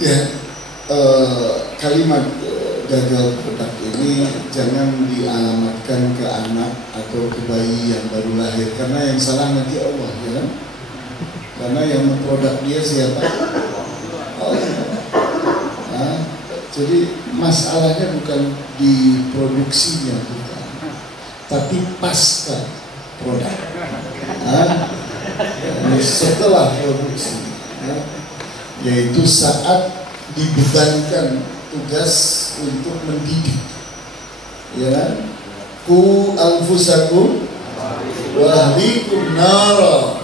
Ya, kalimat gagal produk ini jangan dialamatkan ke anak atau ke bayi yang baru lahir, karena yang salah nanti Allah, ya kan? Karena yang memproduk dia siapa? Allah. Nah, jadi masalahnya bukan di produksinya, bukan, tapi pasca produk. Nah, setelah produksi, ya, yaitu saat dibebankan tugas untuk mendidik, ya kan? Ku anfusakum wa ahlikum nara.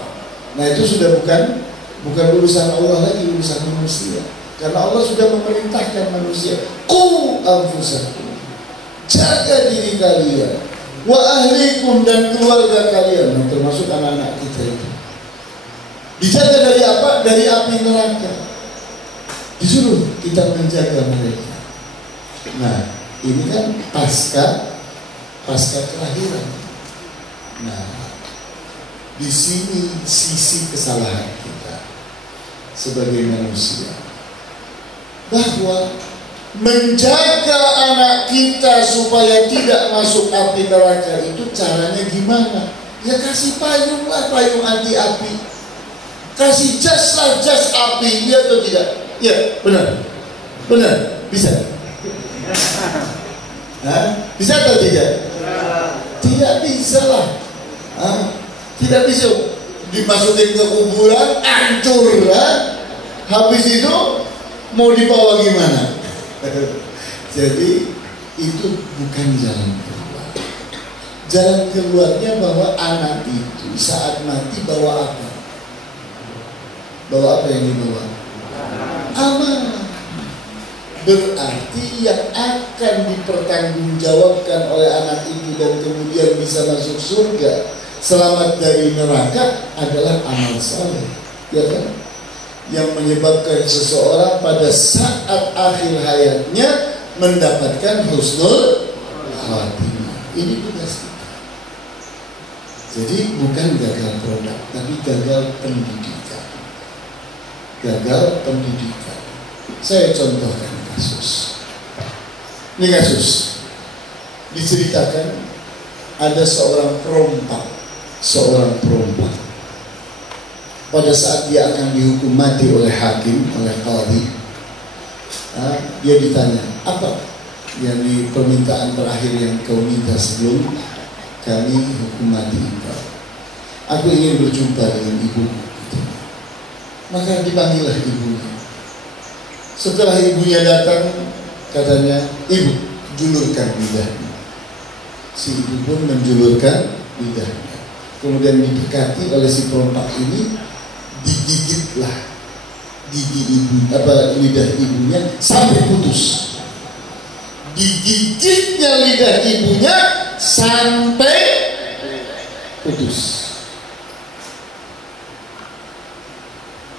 Nah, itu sudah bukan urusan Allah lagi, urusan manusia. Karena Allah sudah memerintahkan manusia, ku anfusakum, jaga diri kalian, wa ahlikum, dan keluarga kalian, nah, termasuk anak-anak kita itu. Dijaga dari apa? Dari api neraka. Disuruh kita menjaga mereka. Nah, ini kan pasca kelahiran. Nah, di sini sisi kesalahan kita sebagai manusia, bahwa menjaga anak kita supaya tidak masuk api neraka itu caranya gimana? Ya kasih payung lah, payung anti api. Kasih jas lah, jas api, ya atau tidak? Ya, benar, bisa. Hah? Bisa atau tidak? Tidak bisa lah. Tidak bisa dimasukin ke kuburan, hancur lah. Habis itu mau dibawa gimana? Jadi itu bukan jalan keluar. Jalan keluarnya bahwa anak itu saat mati bawa apa? Bawa apa yang dibawa? Amanah. Berarti yang akan dipertanggungjawabkan oleh anak itu dan kemudian bisa masuk surga, selamat dari neraka, adalah amal saleh, ya kan? Yang menyebabkan seseorang pada saat akhir hayatnya mendapatkan husnul khatimah. Ini tugas kita. Jadi bukan gagal produk, tapi gagal pendidikan. Gagal pendidikan. Saya contohkan kasus. Ini kasus diceritakan ada seorang perompak. Pada saat dia akan dihukum mati oleh hakim, oleh qadhi, dia ditanya, apa yang di permintaan terakhir yang kau minta sebelum kami hukum mati engkau? Aku ingin berjumpa dengan ibuku. Maka dipanggillah ibunya. Setelah ibunya datang, katanya, ibu, julurkan lidahnya. Si ibu pun menjulurkan lidahnya. Kemudian didekati oleh si perompak ini, digigitlah lidah ibunya sampai putus. Digigitnya lidah ibunya sampai putus.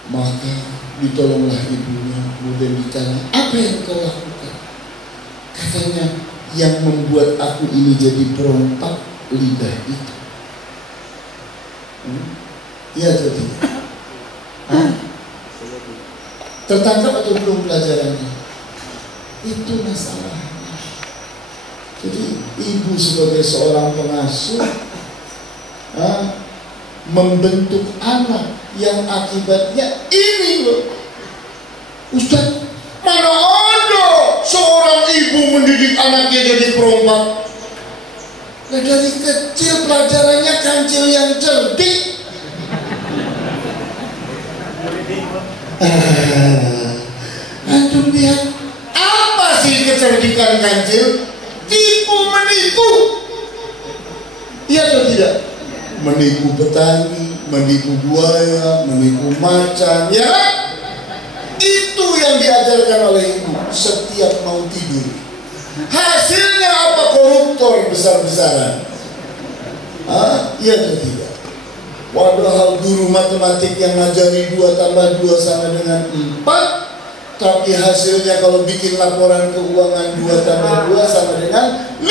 Maka ditolonglah ibunya, kemudian ditanya, apa yang kau lakukan? Katanya, yang membuat aku ini jadi perompak lidah itu. Iya atau tidak? Tertangkap atau belum pelajarannya? Itu masalahnya. Jadi ibu sebagai seorang pengasuh membentuk anak yang akibatnya ini loh. Ustaz, mana ada seorang ibu mendidik anaknya jadi perompak? Nah, dari kecil pelajarannya kancil yang cerdik. Antum lihat, apa sih kecerdikan kancil? Tipu menipu. Iya atau tidak? Menipu petani, menipu buaya, menipu macan, ya kan? Itu yang diajarkan oleh ibu setiap mau tidur. Hasilnya apa? Koruptor besar-besaran. Iya atau tidak? Padahal guru matematik yang ngajari 2 tambah 2 sama dengan 4, tapi hasilnya kalau bikin laporan keuangan 2 tambah 2 sama dengan 5.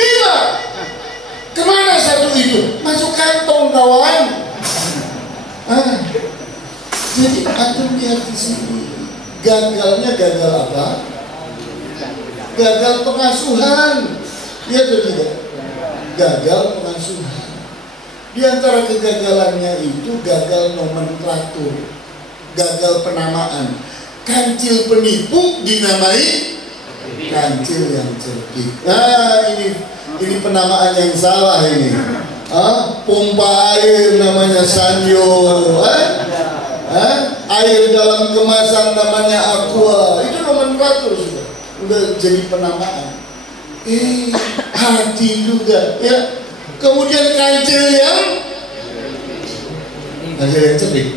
Kemana satu itu? Masuk kantong kawan. Jadi antum lihat di sini, gagalnya gagal apa? Gagal pengasuhan. Iya atau tidak? Gagal pengasuhan. Di antara kegagalannya itu gagal nomenklatur, gagal penamaan. Kancil penipu dinamai kancil yang cerdik. Nah, ini penamaan yang salah ini. Pompa air namanya Sanyo. Air dalam kemasan namanya Aqua. Itu nomenklatur sudah. Udah jadi penamaan. Hati juga ya. Kemudian kancil yang cerdik.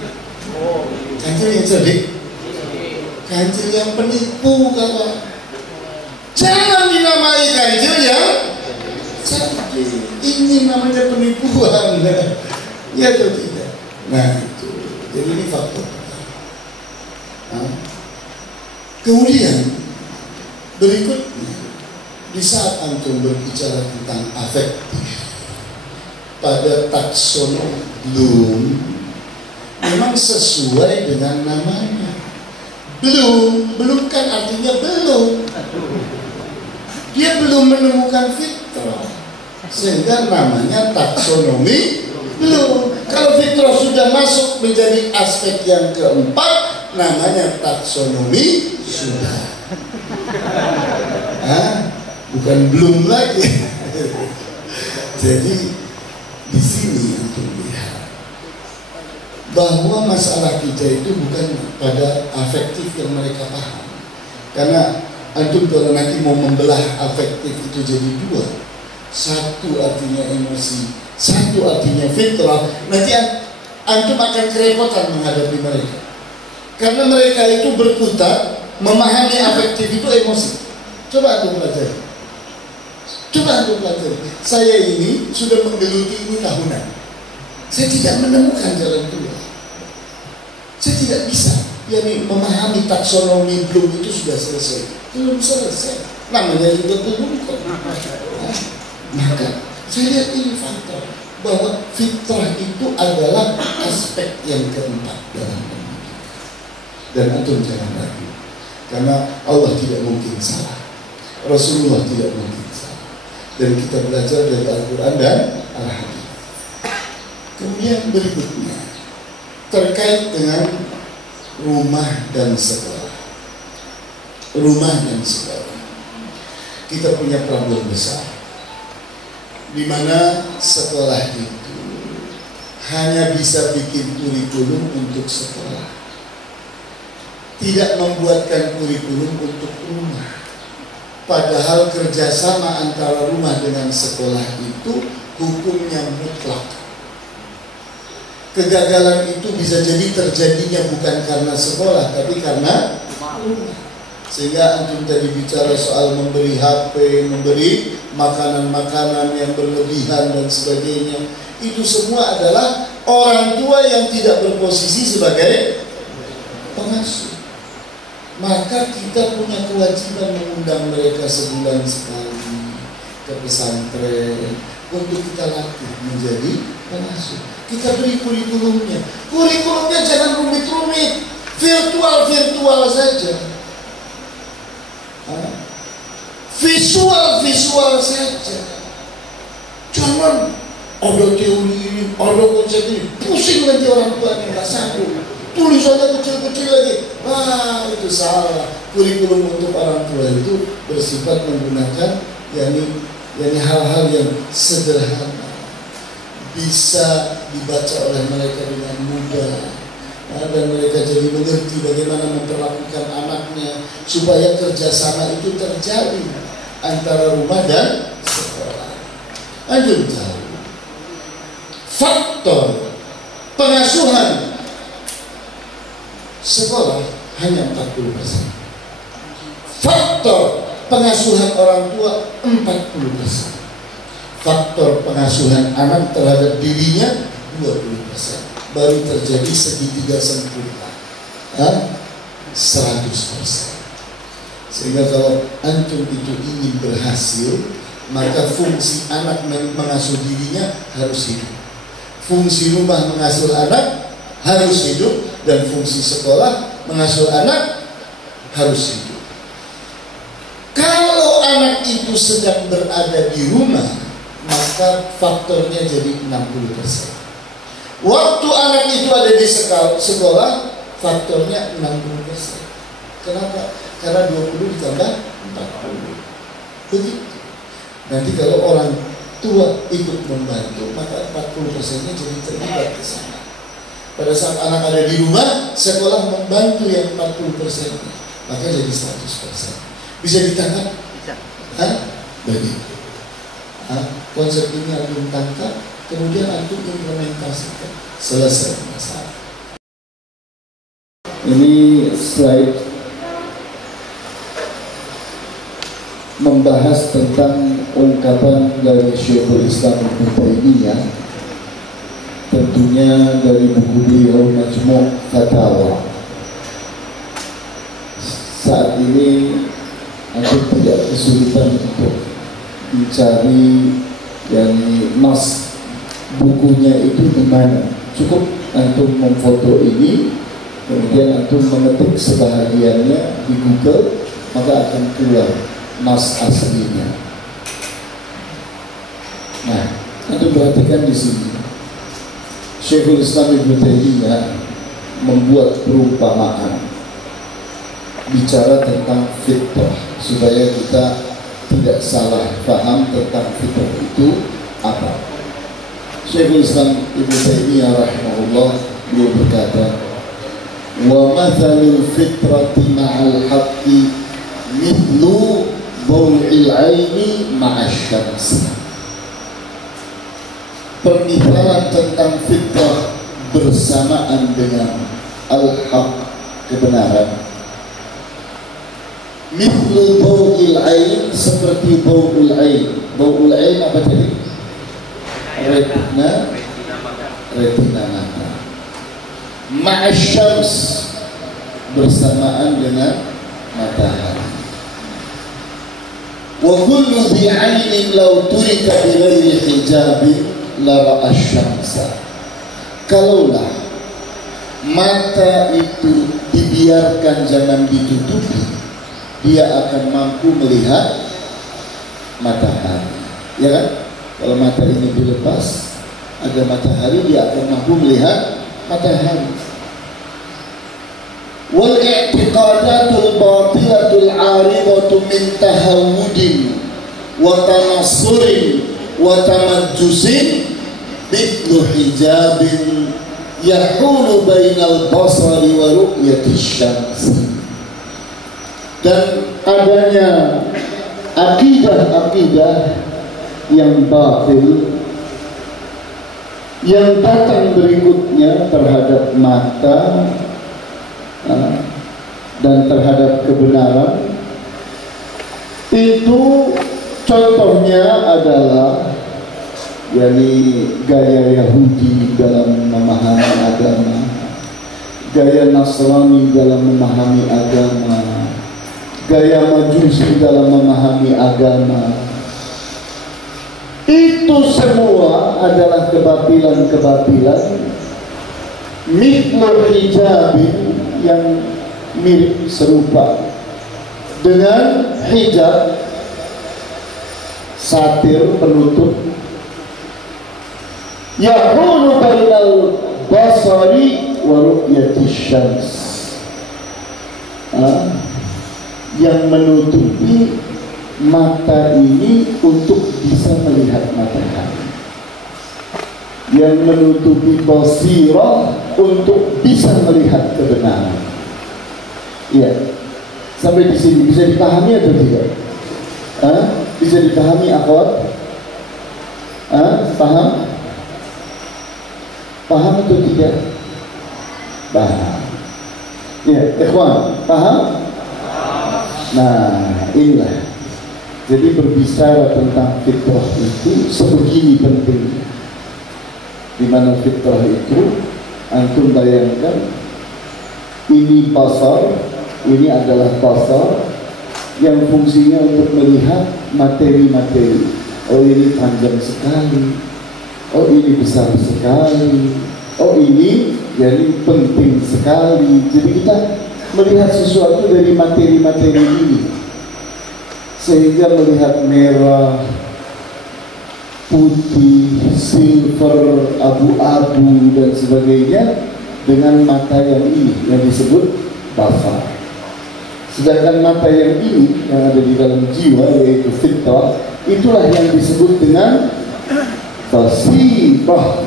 Kancil yang cerdik. Kancil yang penipu kawan. Jangan dinamai kancil yang cerdik. Ini namanya penipuan. Ya atau tidak? Nah itu. Jadi ini faktor. Kemudian berikutnya, di saat antum berbicara tentang afektif pada taksonomi Bloom, memang sesuai dengan namanya. Belum kan artinya belum. Dia belum menemukan fitrah, sehingga namanya taksonomi belum. Kalau fitrah sudah masuk menjadi aspek yang keempat, namanya taksonomi sudah. Bukan belum lagi. Jadi di sini untuk melihat bahwa masalah kita itu bukan pada afektif yang mereka paham. Karena antum kalau nanti mau membelah afektif itu jadi dua, satu artinya emosi, satu artinya fitrah, nanti antum akan kerepotan menghadapi mereka. Karena mereka itu berkutat memahami afektif itu emosi. Coba antum pelajari. Saya ini sudah menggeluti ini tahunan. Saya tidak menemukan jalan keluar. Saya tidak bisa memahami taksonomi Bloom itu sudah selesai. Belum selesai. Namanya juga belum kok. Maka saya lihat ini faktor bahwa fitrah itu adalah aspek yang keempat dalam pendidikan. Dan antum jangan ragu. Karena Allah tidak mungkin salah. Rasulullah tidak mungkin salah. Dan kita belajar dari Al-Quran dan Al-Hadis. Kemudian berikutnya terkait dengan rumah dan sekolah. Rumah dan sekolah. Kita punya problem besar, di mana sekolah itu hanya bisa bikin kurikulum untuk sekolah, tidak membuatkan kurikulum untuk rumah. Padahal kerjasama antara rumah dengan sekolah itu hukumnya mutlak. Kegagalan itu bisa jadi terjadinya bukan karena sekolah, tapi karena rumah. Sehingga antum tadi bicara soal memberi HP, memberi makanan-makanan yang berlebihan dan sebagainya. Itu semua adalah orang tua yang tidak berposisi sebagai pengasuh. Maka kita punya kewajiban mengundang mereka sebulan sekali ke pesantren untuk kita latih menjadi pengasuh. Kita beri kurikulumnya. Kurikulumnya jangan rumit-rumit, virtual saja, visual saja. Jangan ada teori ini, ada konsep ini, pusing nanti orang tua nggak sanggup. Tulisannya kecil-kecil lagi. Itu salah. Kurikulum untuk orang tua itu bersifat menggunakan hal-hal yang sederhana, bisa dibaca oleh mereka dengan mudah, dan mereka jadi mengerti bagaimana memperlakukan anaknya supaya kerjasama itu terjadi antara rumah dan sekolah. Anjur tahu faktor pengasuhan sekolah hanya 40%. Faktor pengasuhan orang tua 40%. Faktor pengasuhan anak terhadap dirinya 20%. Baru terjadi segitiga sempurna 100%. Sehingga kalau antum itu ingin berhasil, maka fungsi anak mengasuh dirinya harus hidup, fungsi rumah mengasuh anak harus hidup, dan fungsi sekolah mengasuh anak harus hidup. Kalau anak itu sedang berada di rumah, maka faktornya jadi 60%. Waktu anak itu ada di sekolah, faktornya 60%. Kenapa? Karena 20 ditambah 40. Begitu. Nanti kalau orang tua ikut membantu, maka 40%-nya jadi terlibat ke sana. Pada saat anak ada di rumah, sekolah membantu yang 40%-nya, maka jadi 100%. Bisa ditangkap? Bisa. Hah? Begitu. Konsep ini antum tangkap, kemudian antum implementasikan, selesai masalah. Ini slide membahas tentang ungkapan dari Syekhul Islam Ibnu Taimiyah, tentunya dari buku beliau Majmu' Fatawa. Saat ini aku tidak kesulitan untuk mencari yani nas bukunya itu di mana. Cukup antum memfoto ini, kemudian antum mengetik sebahagiannya di Google, maka akan keluar nas aslinya. Nah, antum perhatikan di sini. Syekhul Islam Ibnu Taimiyah membuat perumpamaan bicara tentang fitrah supaya kita tidak salah paham tentang fitrah itu apa. Syekhul Islam Ibnu Taimiyah rahimahullah beliau berkata, "Wa mathalul fitrati ma'al haqqi mithlu baw'il 'aini ma'asyams." Permisalan tentang fitrah bersamaan dengan al-haq, kebenaran. Mithlu baw'il 'ain, seperti baw'ul 'ain. Baw'ul 'ain apa tadi? Retina mata. Ma'asyams, bersamaan dengan matahari. Wa kullu dhi 'ainin law turika bi ghairi hijabin la ra'a asy-syamsa. Kalaulah mata itu dibiarkan jangan ditutupi, dia akan mampu melihat matahari, ya kan? Kalau mata ini dilepas, ada matahari, dia akan mampu melihat matahari. Wal i'tiqadatul batilatul 'aridatu min tahawudin wa tanassurin wa tamajjusin mithlu hijabin yahulu bainal basari wa ru'yatish syams. Dan adanya akidah-akidah yang batil yang datang berikutnya terhadap mata dan terhadap kebenaran, itu contohnya adalah yakni gaya Yahudi dalam memahami agama, gaya Nasrani dalam memahami agama, gaya Majusi dalam memahami agama. Itu semua adalah kebatilan-kebatilan mithlu hijabin, yang mirip serupa dengan hijab, satir penutup, yahulu bainal basari wa ru'yatish syams, yang menutupi mata ini untuk bisa melihat matahari, yang menutupi basirah untuk bisa melihat kebenaran. Iya, sampai di sini bisa dipahami atau tidak? Bisa dipahami, akhwat? Paham? Paham atau tidak? Paham. Ya, ikhwan, paham? Nah, inilah. Jadi berbicara tentang fitrah itu sebegini pentingnya. Di mana fitrah itu, antum bayangkan, ini basar, ini adalah basar yang fungsinya untuk melihat materi-materi. Oh, ini panjang sekali. Oh, ini besar sekali. Oh, ini jadi penting sekali. Jadi kita melihat sesuatu dari materi-materi ini, sehingga melihat merah, putih, silver, abu-abu dan sebagainya dengan mata yang ini yang disebut basar. Sedangkan mata yang ini yang ada di dalam jiwa, yaitu fitrah, itulah yang disebut dengan basirah,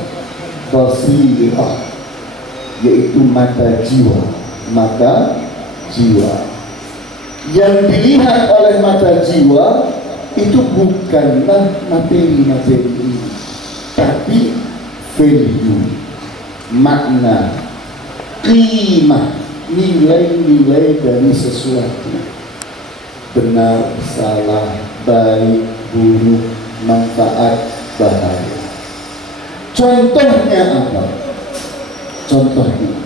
yaitu mata jiwa. Mata jiwa yang dilihat oleh mata jiwa itu bukanlah materi-materi ini, tapi value, makna, qimah, nilai-nilai dari sesuatu, benar, salah, baik, buruk, manfaat, bahaya. Contohnya apa? Contohnya,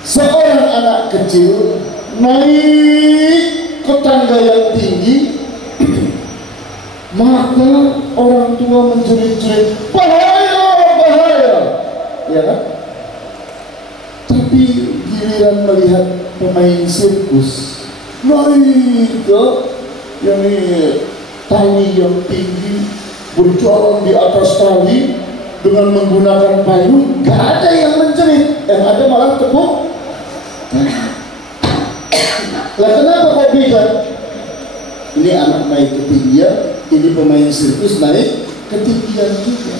seorang anak kecil naik ke tangga yang tinggi, maka orang tua menjerit-jerit, bahaya, bahaya, ya kan? Tapi giliran melihat pemain sirkus naik ke yang tali yang tinggi, berjalan di atas tali dengan menggunakan payung, gak ada yang menjerit, yang ada malah tepuk. Lah kenapa kok beda? Ini anak naik ketinggian, ini pemain sirkus naik ketinggian juga.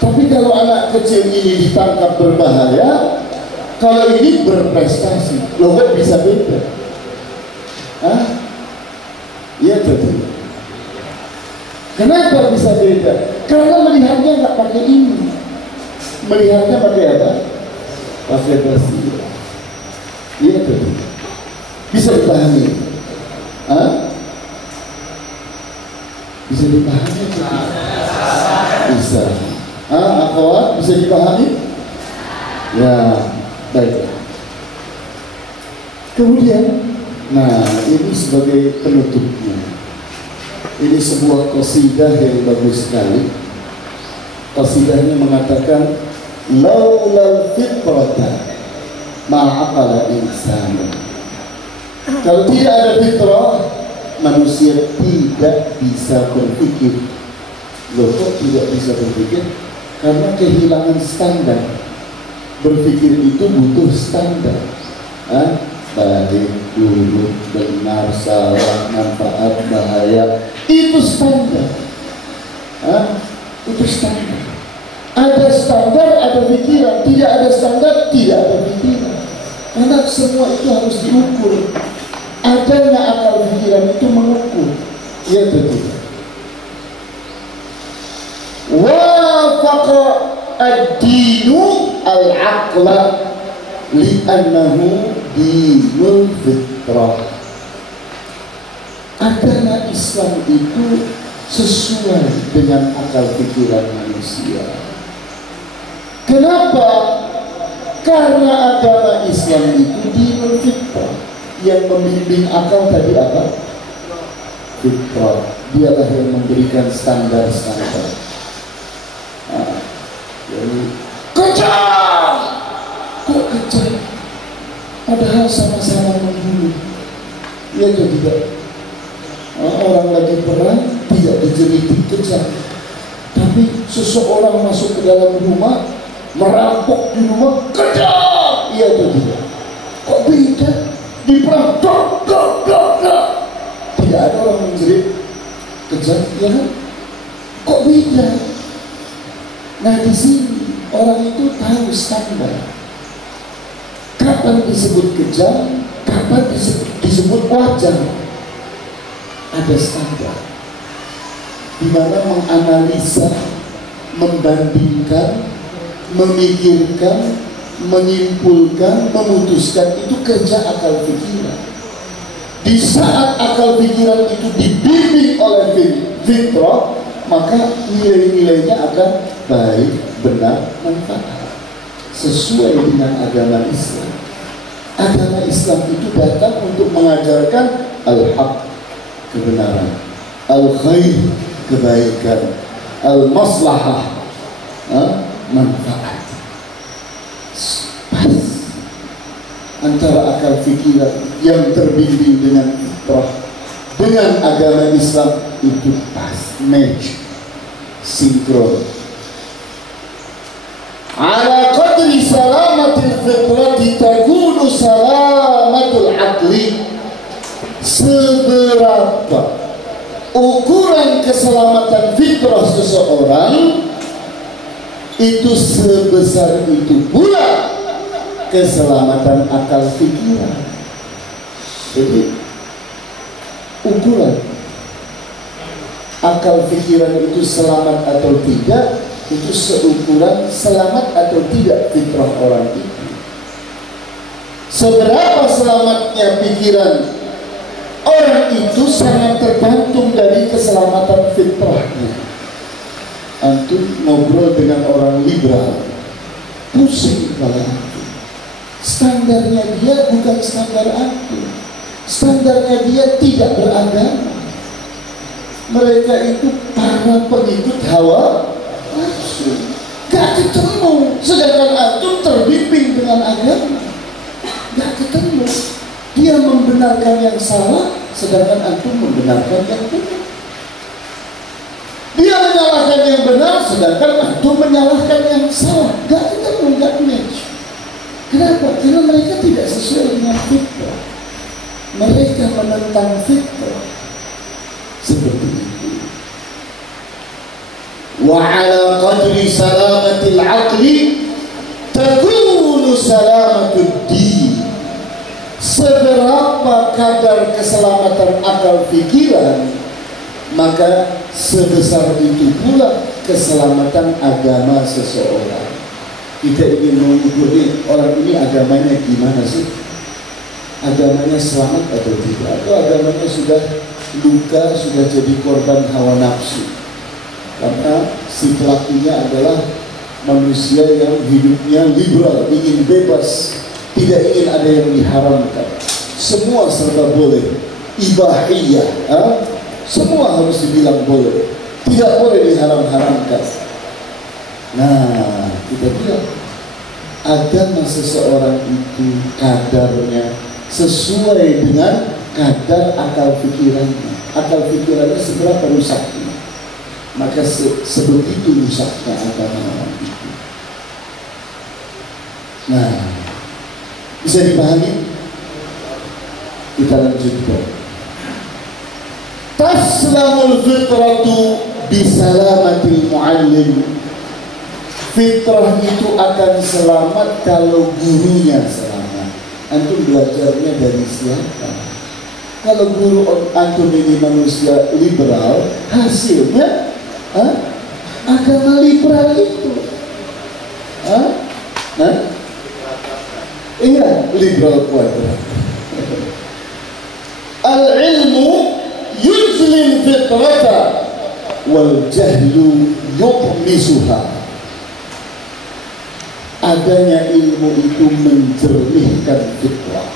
Tapi kalau anak kecil ini ditangkap berbahaya, kalau ini berprestasi, loh kok bisa beda? Hah? Iya betul. Kenapa bisa beda? Karena melihatnya nggak pakai ini, melihatnya pakai apa? Pakai basirah. Iya betul. Bisa dipahami? Hah? Bisa dipahami? Bisa. Akhwat, bisa dipahami? Ya, baik. Kemudian, nah ini sebagai penutupnya. Ini sebuah qasidah yang bagus sekali. Qasidahnya mengatakan, laulal fitrata ma'aqala insana. Kalau tidak ada fitrah, manusia tidak bisa berpikir. Loh kok tidak bisa berpikir? Karena kehilangan standar. Berpikir itu butuh standar. Baik, buruk, benar, salah, manfaat, bahaya, itu standar. Itu standar. Ada standar, ada pikiran. Tidak ada standar, tidak ada pikiran. Karena semua itu harus diukur. Adanya akal pikiran itu mengukur. Ya betul. Wafaqa ad-dinu al-aqla li'annahu dinul fitrah. Agama Islam itu sesuai dengan akal pikiran manusia. Kenapa? Karena agama Islam itu dinul fitrah. Yang membimbing akal tadi apa? Fitrah. Dialah yang memberikan standar-standar. Jadi kejam. Kok kejam? Padahal sama-sama membunuh. Ya atau tidak? Orang lagi perang tidak dijeritik kejam, tapi seseorang masuk ke dalam rumah, merampok di rumah, kejam. Iya atau tidak? Kok beda? Di perang, tidak ada orang menjerit kejam, ya kan? Kok beda? Nah di sini orang itu tahu standar. Kapan disebut kejam, kapan disebut wajar. Ada standar di mana menganalisa, membandingkan, memikirkan, menyimpulkan, memutuskan, itu kerja akal pikiran. Di saat akal pikiran itu dibimbing oleh fitrah, maka nilai-nilainya akan baik, benar, manfaat. Sesuai dengan agama Islam. Agama Islam itu datang untuk mengajarkan al-haq, kebenaran, al-khair, kebaikan, al-maslahah, manfaat. Pas. antara akal pikiran yang terbimbing dengan fitrah dengan agama Islam itu pas, match, sinkron. Ala qadri salamatil fitrati takunu salamatul aqli. Seberapa ukuran keselamatan fitrah seseorang, itu sebesar itu pula keselamatan akal pikiran. Jadi ukuran akal pikiran itu selamat atau tidak, itu seukuran selamat atau tidak fitrah orang itu. Seberapa selamatnya pikiran orang itu sangat tergantung dari keselamatan fitrahnya. Antum ngobrol dengan orang liberal, pusing kepala antum. Standarnya dia bukan standar antum. Standarnya dia tidak beragama. Mereka itu para pengikut hawa nafsu. Gak ketemu. Sedangkan antum terbimbing dengan agama. Gak ketemu. Dia membenarkan yang salah, sedangkan antum membenarkan yang benar. Dia menyalahkan yang benar, sedangkan antum menyalahkan yang salah. Gak ketemu, gak match. Kenapa? Karena mereka tidak sesuai dengan fitrah. Mereka menentang fitrah. Seperti itu. Wa ala qadri salamatil aqli takunu salamatud din. Seberapa kadar keselamatan akal pikiran, maka sebesar itu pula keselamatan agama seseorang. Kita ingin mengukur orang ini agamanya gimana sih? Agamanya selamat atau tidak? Atau agamanya sudah luka, sudah jadi korban hawa nafsu? Karena si pelakunya adalah manusia yang hidupnya liberal, ingin bebas, tidak ingin ada yang diharamkan. Semua serba boleh, ibahiyah, semua harus dibilang boleh, tidak boleh diharam-haramkan. Nah, kita bilang agama seseorang itu kadarnya sesuai dengan kadar akal pikirannya. Akal pikirannya seberapa rusaknya, maka sebegitu rusaknya agama orang itu. Nah, bisa dipahami? Kita lanjutkan. Taslamul fitratu bisalamatil muallim. Fitrah itu akan selamat kalau gurunya selamat. Antum belajarnya dari siapa? Kalau guru antum ini manusia liberal, hasilnya agama liberal itu. Iya, liberal kuadrat. Al-ilmu yuzlim fitrata wal jahlu yuqmisuha. Adanya ilmu itu menjernihkan fitrah,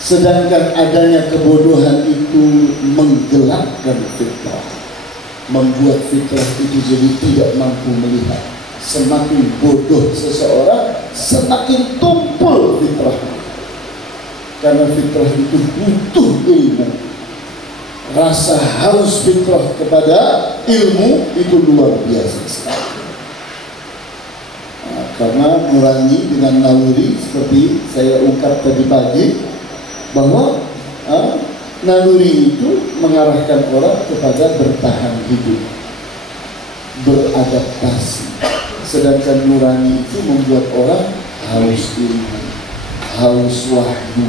sedangkan adanya kebodohan itu menggelapkan fitrah, membuat fitrah itu jadi tidak mampu melihat. Semakin bodoh seseorang, semakin tumpul fitrah. Karena fitrah itu butuh ilmu. Rasa haus fitrah kepada ilmu itu luar biasa sekali. Nah, karena mengurangi dengan naluri seperti saya ungkap tadi pagi, bahwa naluri itu mengarahkan orang kepada bertahan hidup, beradaptasi. Sedangkan nurani itu membuat orang haus ilmu, haus wahyu,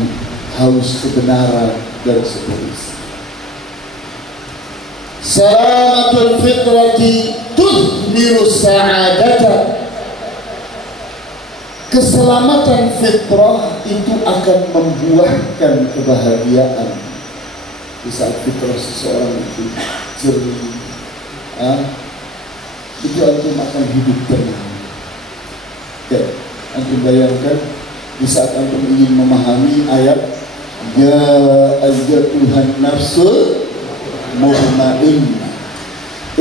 haus kebenaran, dan seterusnya. Salamatul fitrati tuthmiru sa'adata. Keselamatan fitrah itu akan membuahkan kebahagiaan. Di saat fitrah seseorang itu jernih, itu antum akan hidup tenang. Oke, antum bayangkan di saat antum ingin memahami ayat ya ayyatuhan nafsul mutmainnah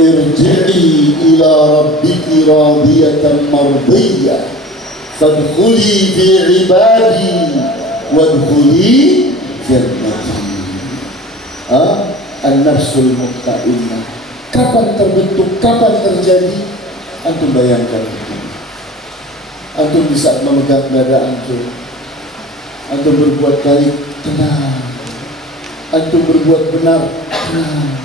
irji'i ila rabbiki radiyatan mardiyah fadkhuli fi ibadi wadkhuli jannati. An-nafsul mutmainnah. Kapan terbentuk, kapan terjadi? Antum bayangkan. Antum bisa memegang dada antum. Antum berbuat baik, tenang. Antum berbuat benar, tenang.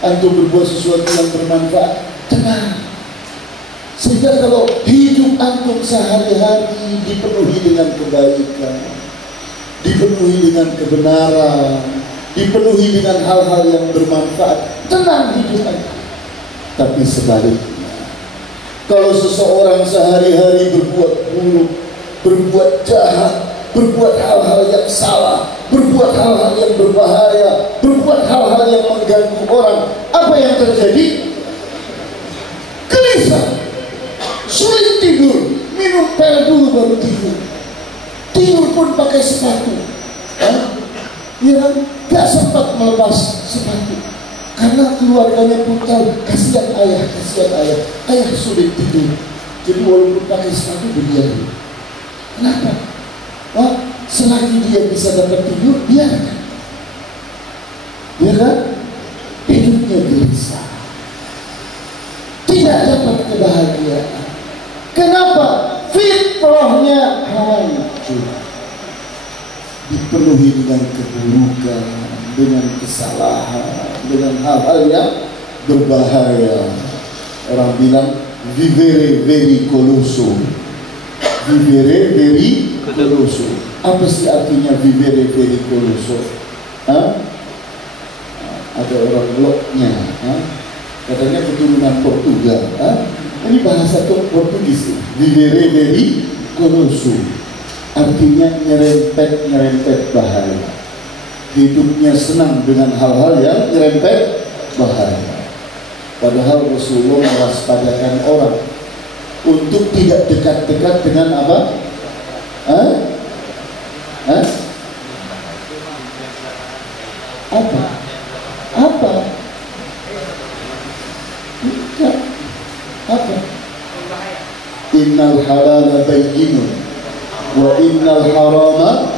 Antum berbuat sesuatu yang bermanfaat, tenang. Sehingga kalau hidup antum sehari-hari dipenuhi dengan kebaikan, dipenuhi dengan kebenaran, dipenuhi dengan hal-hal yang bermanfaat, tenang hidup antum. Tapi sebaliknya, kalau seseorang sehari-hari berbuat buruk, berbuat jahat, berbuat hal-hal yang salah, berbuat hal-hal yang berbahaya, berbuat hal-hal yang mengganggu orang, apa yang terjadi? Gelisah, sulit tidur, minum pil dulu baru tidur. Tidur pun pakai sepatu, ya, gak sempat melepas sepatu karena keluarganya pun tahu, kasihan ayah, ayah sulit tidur. Jadi walaupun pakai sepatu berdiam. Kenapa? Selagi dia bisa dapat tidur, biarkan. Biarkan hidupnya gelisah, tidak dapat kebahagiaan. Kenapa? Fitrahnya hancur, dipenuhi dengan keburukan, dengan kesalahan, dengan hal-hal yang berbahaya. Orang bilang vivere pericoloso. Vivere pericoloso. Apa sih artinya vivere pericoloso? Ada orang bloknya, katanya keturunan Portugal. Ini bahasa Portugis. Vivere pericoloso artinya nyerempet bahaya. Hidupnya senang dengan hal-hal yang nyerempet bahaya. Padahal Rasulullah mewaspadakan orang untuk tidak dekat-dekat dengan apa? Apa? Innal halala bayyinun wa innal harama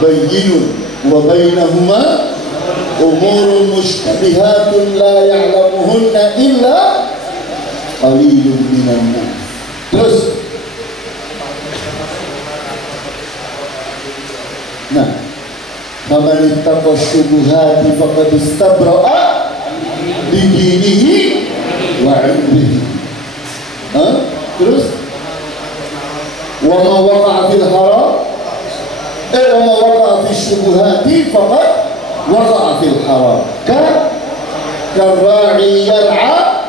bayyinun wa bainahuma umurun mushtabihatun la ya'lamuhunna illa qalilun minan nas. Terus, nah, faman ittaqa syubuhati faqad istabra'a li dinihi wa 'irdihi. Terus, wa ma waqa'a fil haram wa ma waqa'a fi syubuhati faqad waqa'a fil haram. Karra'i yar'a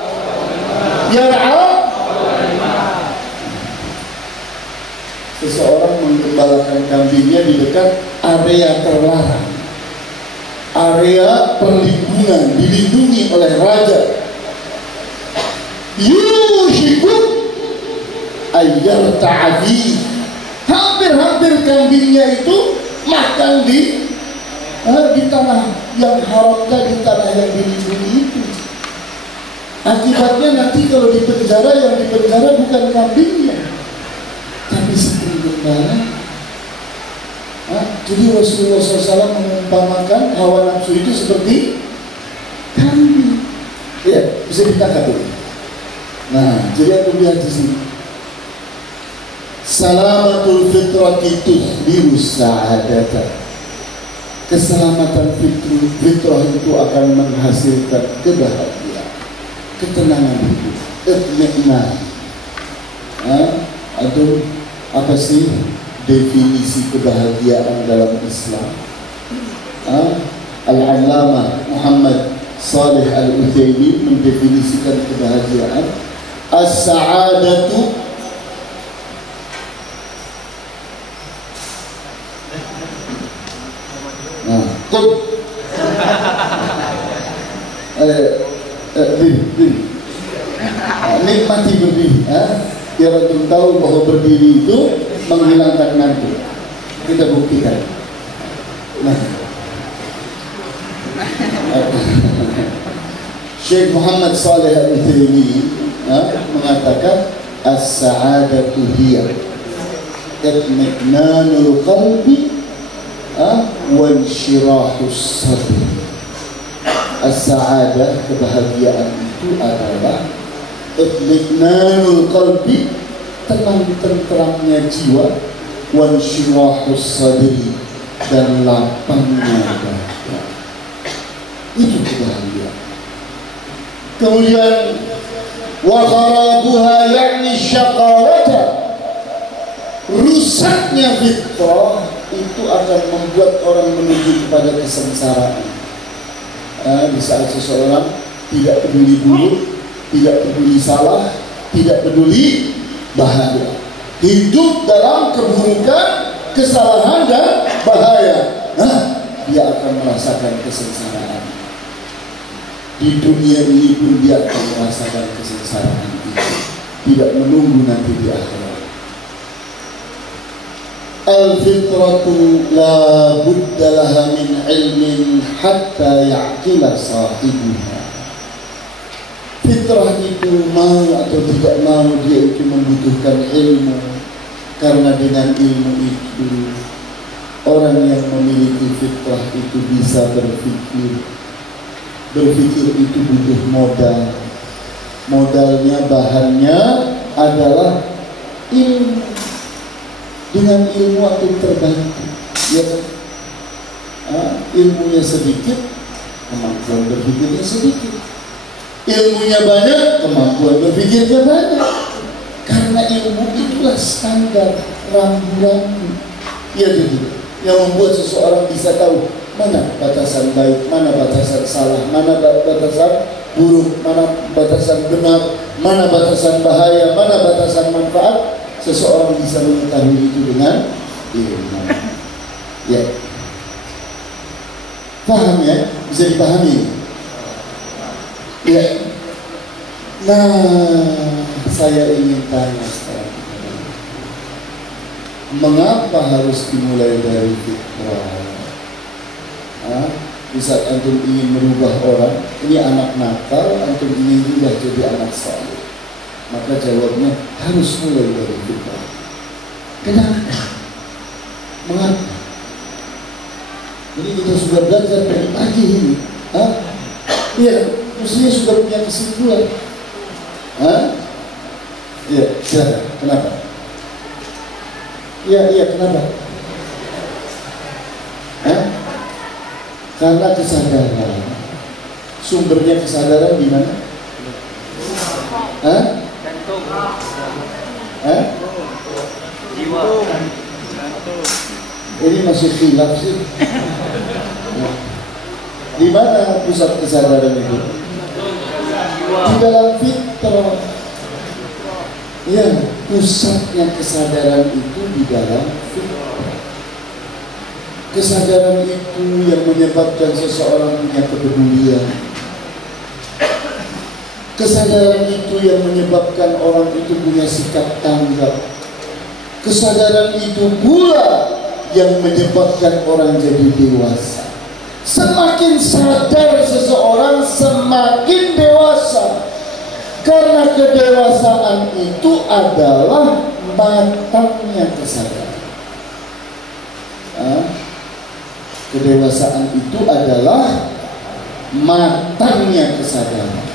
seseorang menggembalakan kambingnya di dekat area terlarang, area perlindungan, dilindungi oleh raja. Yushiku ayyar ta'adi, hampir-hampir kambingnya itu makan di tanah yang haram, di tanah yang dilindungi itu. Akibatnya nanti kalau di penjara, yang di penjara bukan kambingnya, tapi seperti gembala. Jadi Rasulullah SAW mengumpamakan hawa nafsu itu seperti kambing. Ya, bisa ditangkap dulu. Nah, jadi aku lihat di sini. Salamatul fitrati tukhbiru sa'adata. Keselamatan fitrah itu akan menghasilkan kebahagiaan, ketenangan hidup, itminan. Atau apa sih definisi kebahagiaan dalam Islam? Al-Allamah Muhammad Salih Al-Utsaimin mendefinisikan kebahagiaan, as-sa'adatu nikmati berdiri. Biar antum tahu bahwa berdiri itu menghilangkan ngantuk. Kita buktikan. Nah, Syekh Muhammad Saleh Al-Utsaimin mengatakan as-sa'adatu hiya itminanul qalbi wa insyirahus sadri. As-sa'adah, kebahagiaan itu adalah itminanul qalbi, tenang-tenteramnya jiwa, wa insyirahus sadri, dan lapangnya dada. Itu kebahagiaan. Kemudian wa kharabuha yakni syaqawata, rusaknya fitrah itu akan membuat orang menuju kepada kesengsaraan. Di saat seseorang tidak peduli buruk, tidak peduli salah, tidak peduli bahaya, hidup dalam keburukan, kesalahan dan bahaya, dia akan merasakan kesengsaraan. Di dunia ini pun dia akan merasakan kesengsaraan itu, tidak menunggu nanti di akhirat. Al-fitratu la budda laha min ilmin hatta ya'qila sahibuha. Fitrah itu mau atau tidak mau, dia itu membutuhkan ilmu, karena dengan ilmu itu orang yang memiliki fitrah itu bisa berpikir. Berpikir itu butuh modal. Modalnya, bahannya adalah ilmu. Dengan ilmu akan terbantu, ya kan? Ilmunya sedikit, kemampuan berpikirnya sedikit. Ilmunya banyak, kemampuan berpikirnya banyak. Karena ilmu itulah standar rambu-rambu, ya gitu, yang membuat seseorang bisa tahu mana batasan baik, mana batasan salah, mana batasan buruk, mana batasan benar, mana batasan bahaya, mana batasan manfaat. Seseorang bisa mengetahui itu dengan ilmu. Ya, paham ya? Bisa dipahami? Ya. Nah, saya ingin tanya sekarang, mengapa harus dimulai dari fitrah? Di saat antum ingin merubah orang, ini anak nakal, antum ingin berubah jadi anak saleh, maka jawabnya harus mulai dari fitrah. Kenapa? Mengapa? Jadi kita sudah belajar dari pagi ini. Iya, mestinya sudah punya kesimpulan. Iya, silakan. Kenapa? Iya, kenapa? Karena kesadaran. Sumbernya kesadaran di mana? Jiwa. Ini masih khilaf sih. Di mana pusat kesadaran itu? Di dalam fitrah. Ya, pusatnya kesadaran itu di dalam fitrah. Kesadaran itu yang menyebabkan seseorang punya kepedulian. Kesadaran itu yang menyebabkan orang itu punya sikap tanggap. Kesadaran itu pula yang menyebabkan orang jadi dewasa. Semakin sadar seseorang, semakin dewasa. Karena kedewasaan itu adalah matangnya kesadaran. Kedewasaan itu adalah matangnya kesadaran.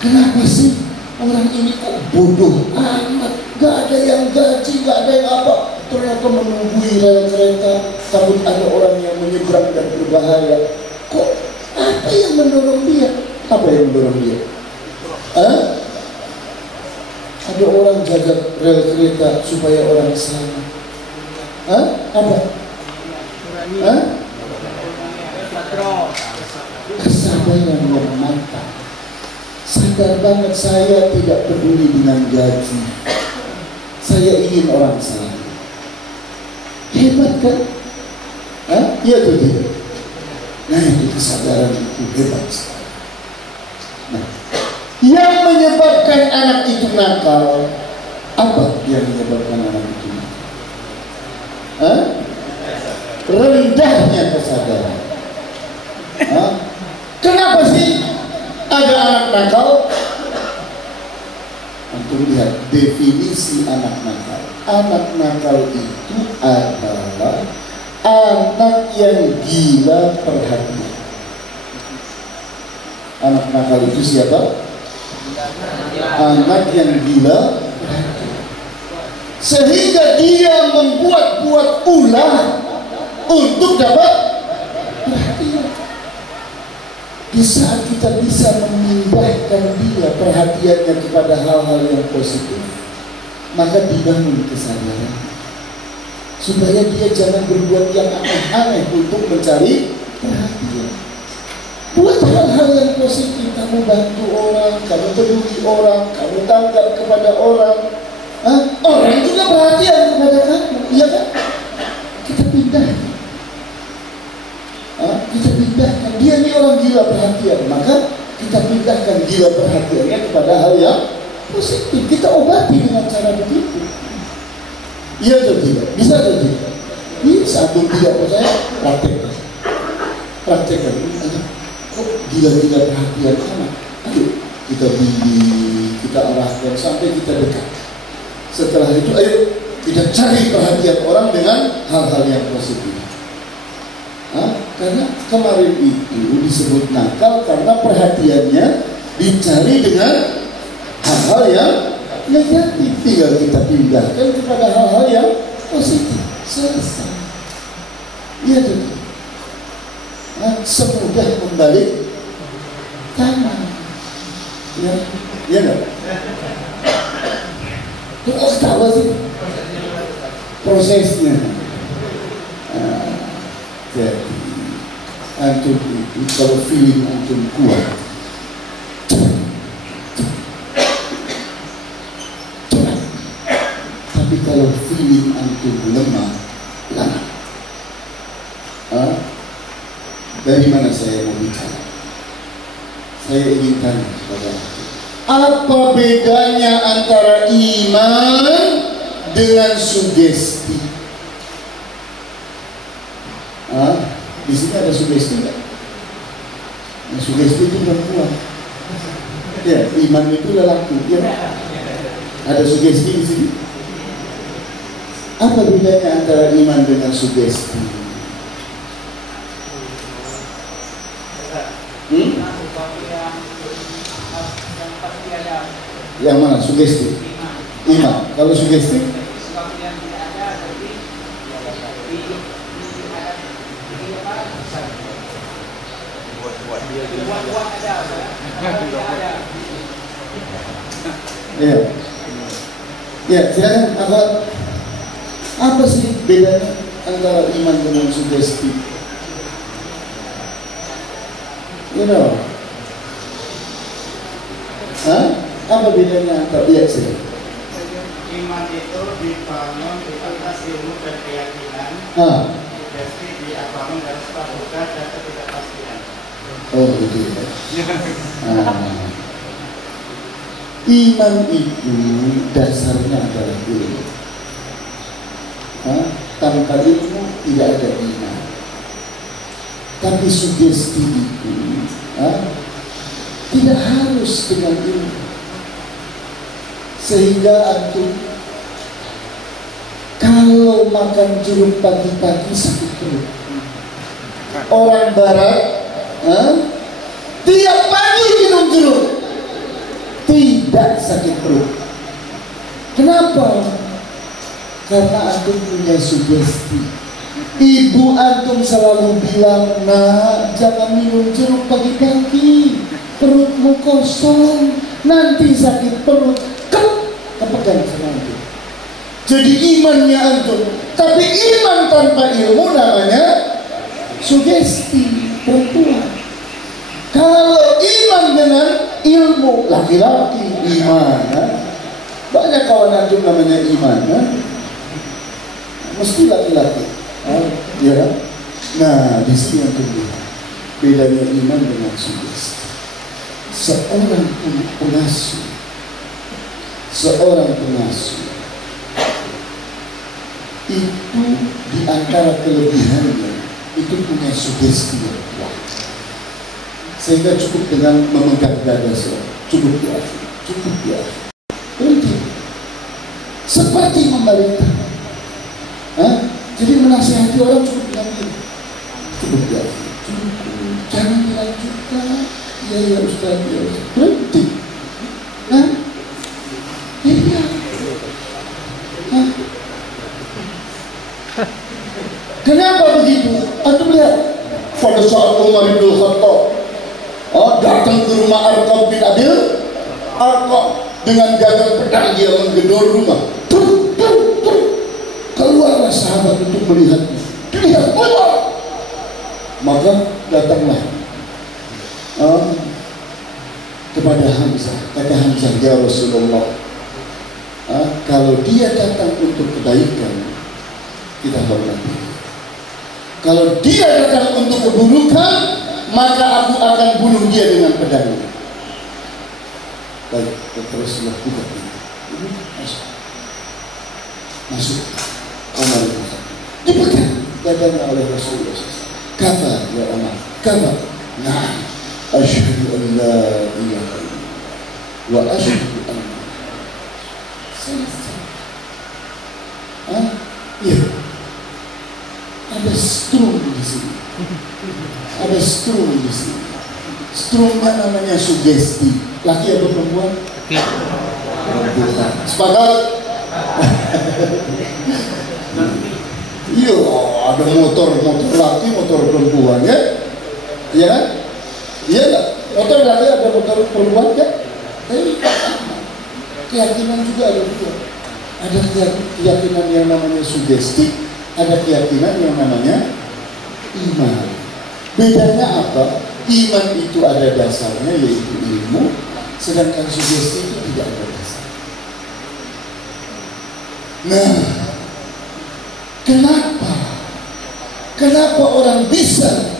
Kenapa sih orang ini kok bodoh amat? Gak ada yang gaji, gak ada yang apa. Ternyata menunggui rel kereta, takut ada orang yang menyeberang dan berbahaya. Kok apa yang mendorong dia? Apa yang mendorong dia? Ada orang jaga rel kereta supaya orang salah. Apa? Kesadaran yang matang. Sadar banget, saya tidak peduli dengan gaji. Saya ingin orang salah. Hebat kan? Iya tuh tidak. Nah, itu kesadaran itu hebat sekali. Nah, yang menyebabkan anak itu nakal, apa yang menyebabkan anak itu nakal? Rendahnya kesadaran. Kenapa sih ada anak nakal? Antum lihat definisi anak nakal. Anak nakal itu adalah anak yang gila perhatian. Anak nakal itu siapa? Anak yang gila perhatian. Sehingga dia membuat-buat ulah untuk dapat perhatian. Di saat kita bisa memindahkan dia perhatiannya kepada hal-hal yang positif, maka dibangun kesadaran supaya dia jangan berbuat yang aneh-aneh untuk mencari perhatian. Buat hal-hal yang positif, kamu bantu orang, kamu peduli orang, kamu tanggap kepada orang. Orang juga perhatian kepada kamu, iya kan? Kita pindahkan. Kita pindahkan, dia ini orang gila perhatian, maka kita pindahkan gila perhatiannya kepada hal yang positif. Kita obati dengan cara begitu. Iya atau tidak? Bisa atau tidak? Bisa. Atau tidak percaya? Praktekkan. Praktekkan. Kok gila-gila perhatian anak? Ayo kita bimbing, kita arahkan sampai kita dekat. Setelah itu ayo kita cari perhatian orang dengan hal-hal yang positif. Karena kemarin itu disebut nakal karena perhatiannya dicari dengan hal-hal yang negatif. Tinggal kita pindahkan kepada hal-hal yang positif. Selesai. Iya betul. Semudah membalik tangan. Ya, ya enggak? Kok ketawa sih? Prosesnya. Jadi antum itu kalau feeling antum kuat, cepat. Tapi kalau feeling antum lemah, lama. Dari mana saya mau bicara? Saya ingin tanya kepada antum, apa bedanya antara iman dengan sugesti? Di sini ada sugesti nggak? Nah, sugesti itu perempuan. Ya, iman itu lelaki. Ya, ada sugesti di sini. Apa bedanya antara iman dengan sugesti? Yang mana? Sugesti? Iman. Kalau sugesti? Ya, ya, silakan. Apa sih bedanya antara iman dengan sugesti? Apa bedanya antara sih? Iman itu dibangun di atas ilmu dan keyakinan. Sugesti dibangun dari praduga dan ketidakpastian. Oh begitu. Iman itu dasarnya adalah ilmu. Tanpa ilmu tidak ada iman. Tapi sugesti itu tidak harus dengan ilmu. Sehingga antum kalau makan jeruk pagi-pagi sakit perut. Orang barat tiap pagi minum jeruk tidak sakit perut. Kenapa? Karena antum punya sugesti. Ibu antum selalu bilang, nak, jangan minum jeruk pagi-pagi, perutmu kosong, nanti sakit perut. Kepegang sama antum. Jadi imannya antum. Tapi iman tanpa ilmu namanya sugesti, perempuan. Kalau iman dengan ilmu, laki-laki, iman. Banyak kawan antum namanya iman. Mesti laki-laki. Ya. Nah, di sini yang kedua, bedanya iman dengan sugesti. Seorang pengasuh itu di antara kelebihannya itu punya sugesti yang kuat, sehingga cukup dengan memegang dada seorang, cukup di akhir. Berhenti. seperti memerintah. Jadi menasihati orang cukup bilang gini, cukup biasa, jangan dilanjutkan. Ya Ustaz, ya Ustaz, berhenti. Iya. Kenapa begitu? Antum lihat pada saat Umar bin Khattab datang ke rumah Arqam bin Abil Arqam dengan gagal pedang, dia menggedor rumah. Keluarlah sahabat untuk melihatnya. Lihat keluar. Maka datanglah kepada Hamzah. Kata Hamzah, ya Rasulullah, kalau dia datang untuk kebaikan, kita hormati. Kalau dia datang untuk keburukan, maka aku akan bunuh dia dengan pedang. Baik, teruslah buka ini. Masuk. Umar bin Khattab dipegang dadanya oleh Rasulullah SAW. Kata ya Umar, kata, nah, asyhadu an la ilaha illallah wa asyhadu anna selesai. Iya. Ada strum di sini. Ada strum di sini. Strumnya namanya sugesti. Laki atau perempuan? Perempuan. Sepakat? Iya, ada motor laki, motor perempuan, ya? Iya kan? Iya nggak? Motor laki ada motor perempuan, ya? Tapi keyakinan juga ada dua. Ada keyakinan yang namanya sugesti, ada keyakinan yang namanya iman. Bedanya apa? Iman itu ada dasarnya, yaitu ilmu, sedangkan sugesti itu tidak ada dasar. Nah, kenapa orang bisa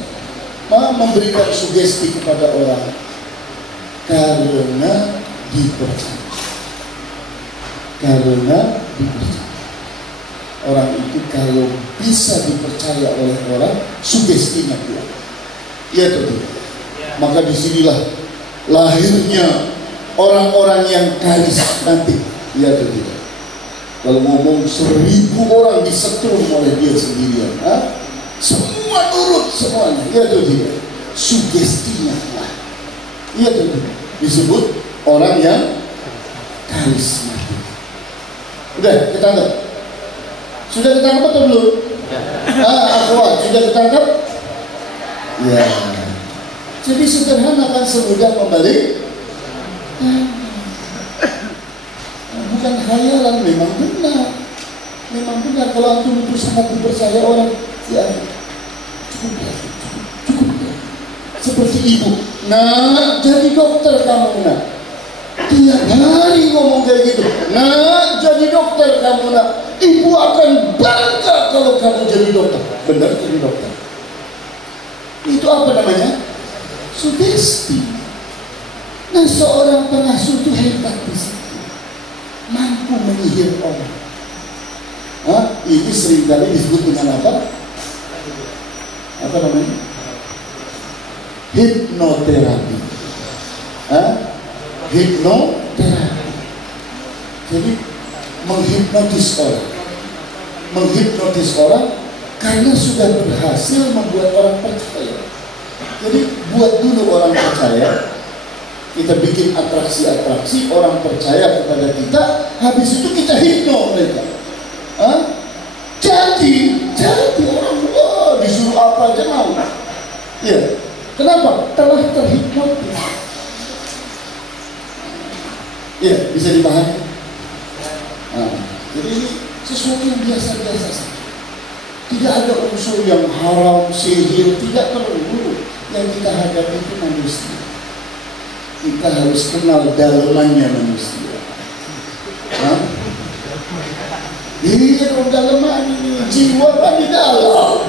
memberikan sugesti kepada orang? Karena dipercaya. Orang itu kalau bisa dipercaya oleh orang, sugestinya kuat. Iya atau tidak? Maka disinilah lahirnya orang-orang yang karismatik. Iya atau tidak? Kalau ngomong 1000 orang disetrum oleh dia sendirian, semua nurut semuanya. Iya atau tidak? Sugestinya kuat. Iya atau tidak? Disebut orang yang karismatik. Udah ketangkap? Sudah ketangkap atau belum? Akhwat, sudah ketangkap? Ya. Jadi sederhana kan, semudah membalik. Bukan khayalan, memang benar. Kalau antum itu sangat dipercaya orang, ya cukup. Seperti ibu, nah jadi dokter kamu, nak. Tiap hari ngomong kayak gitu, nah jadi dokter kamu, nak. Ibu akan bangga kalau kamu jadi dokter. Benar jadi dokter. Itu apa namanya? Sugesti. Nah, seorang pengasuh itu hebat di situ, mampu menyihir orang. Ini seringkali disebut dengan apa? Apa namanya? Hipnoterapi. Hipnoterapi. Jadi menghipnotis orang karena sudah berhasil membuat orang percaya. Jadi buat dulu orang percaya, kita bikin atraksi-atraksi, orang percaya kepada kita, habis itu kita hipno mereka. Jadi orang disuruh apa aja mau. Ya, kenapa? Telah terhipnotis. Ya, bisa dipahami. Jadi ini sesuatu yang biasa-biasa saja. Tidak ada unsur yang haram, sihir, tidak perlu. Yang kita hadapi itu manusia. Kita harus kenal dalamannya manusia. Ini dong dalaman ini, jiwa kan di dalam.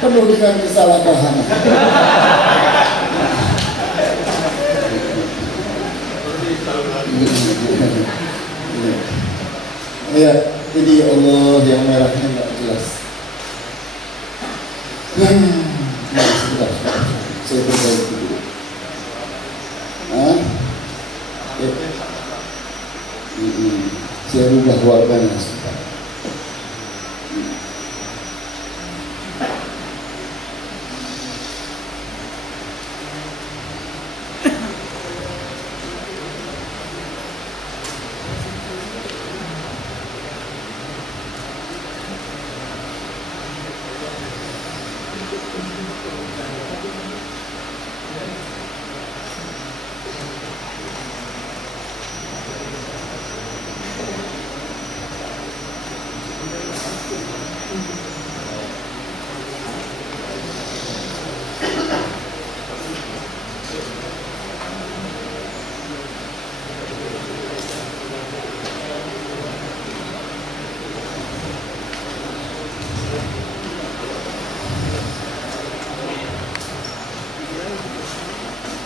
Penuh dengan kesalahpahaman. Ya, jadi Allah yang merahnya nggak jelas. Sebentar, saya beritahu dulu. Saya rubah warnanya sebentar.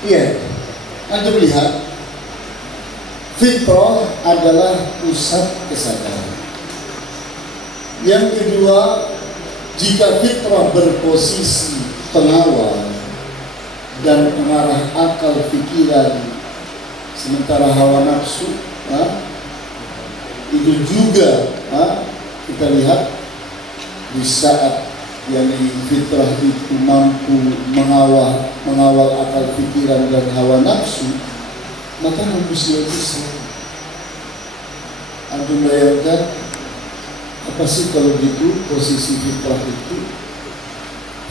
Iya, Anda melihat fitrah adalah pusat kesadaran. Yang kedua, jika fitrah berposisi pengawal dan pengarah akal pikiran, sementara hawa nafsu itu juga kita lihat di saat yang fitrah itu mampu mengawal akal pikiran dan hawa nafsu, maka manusia itu sama. Anda bayangkan apa sih kalau gitu posisi fitrah itu?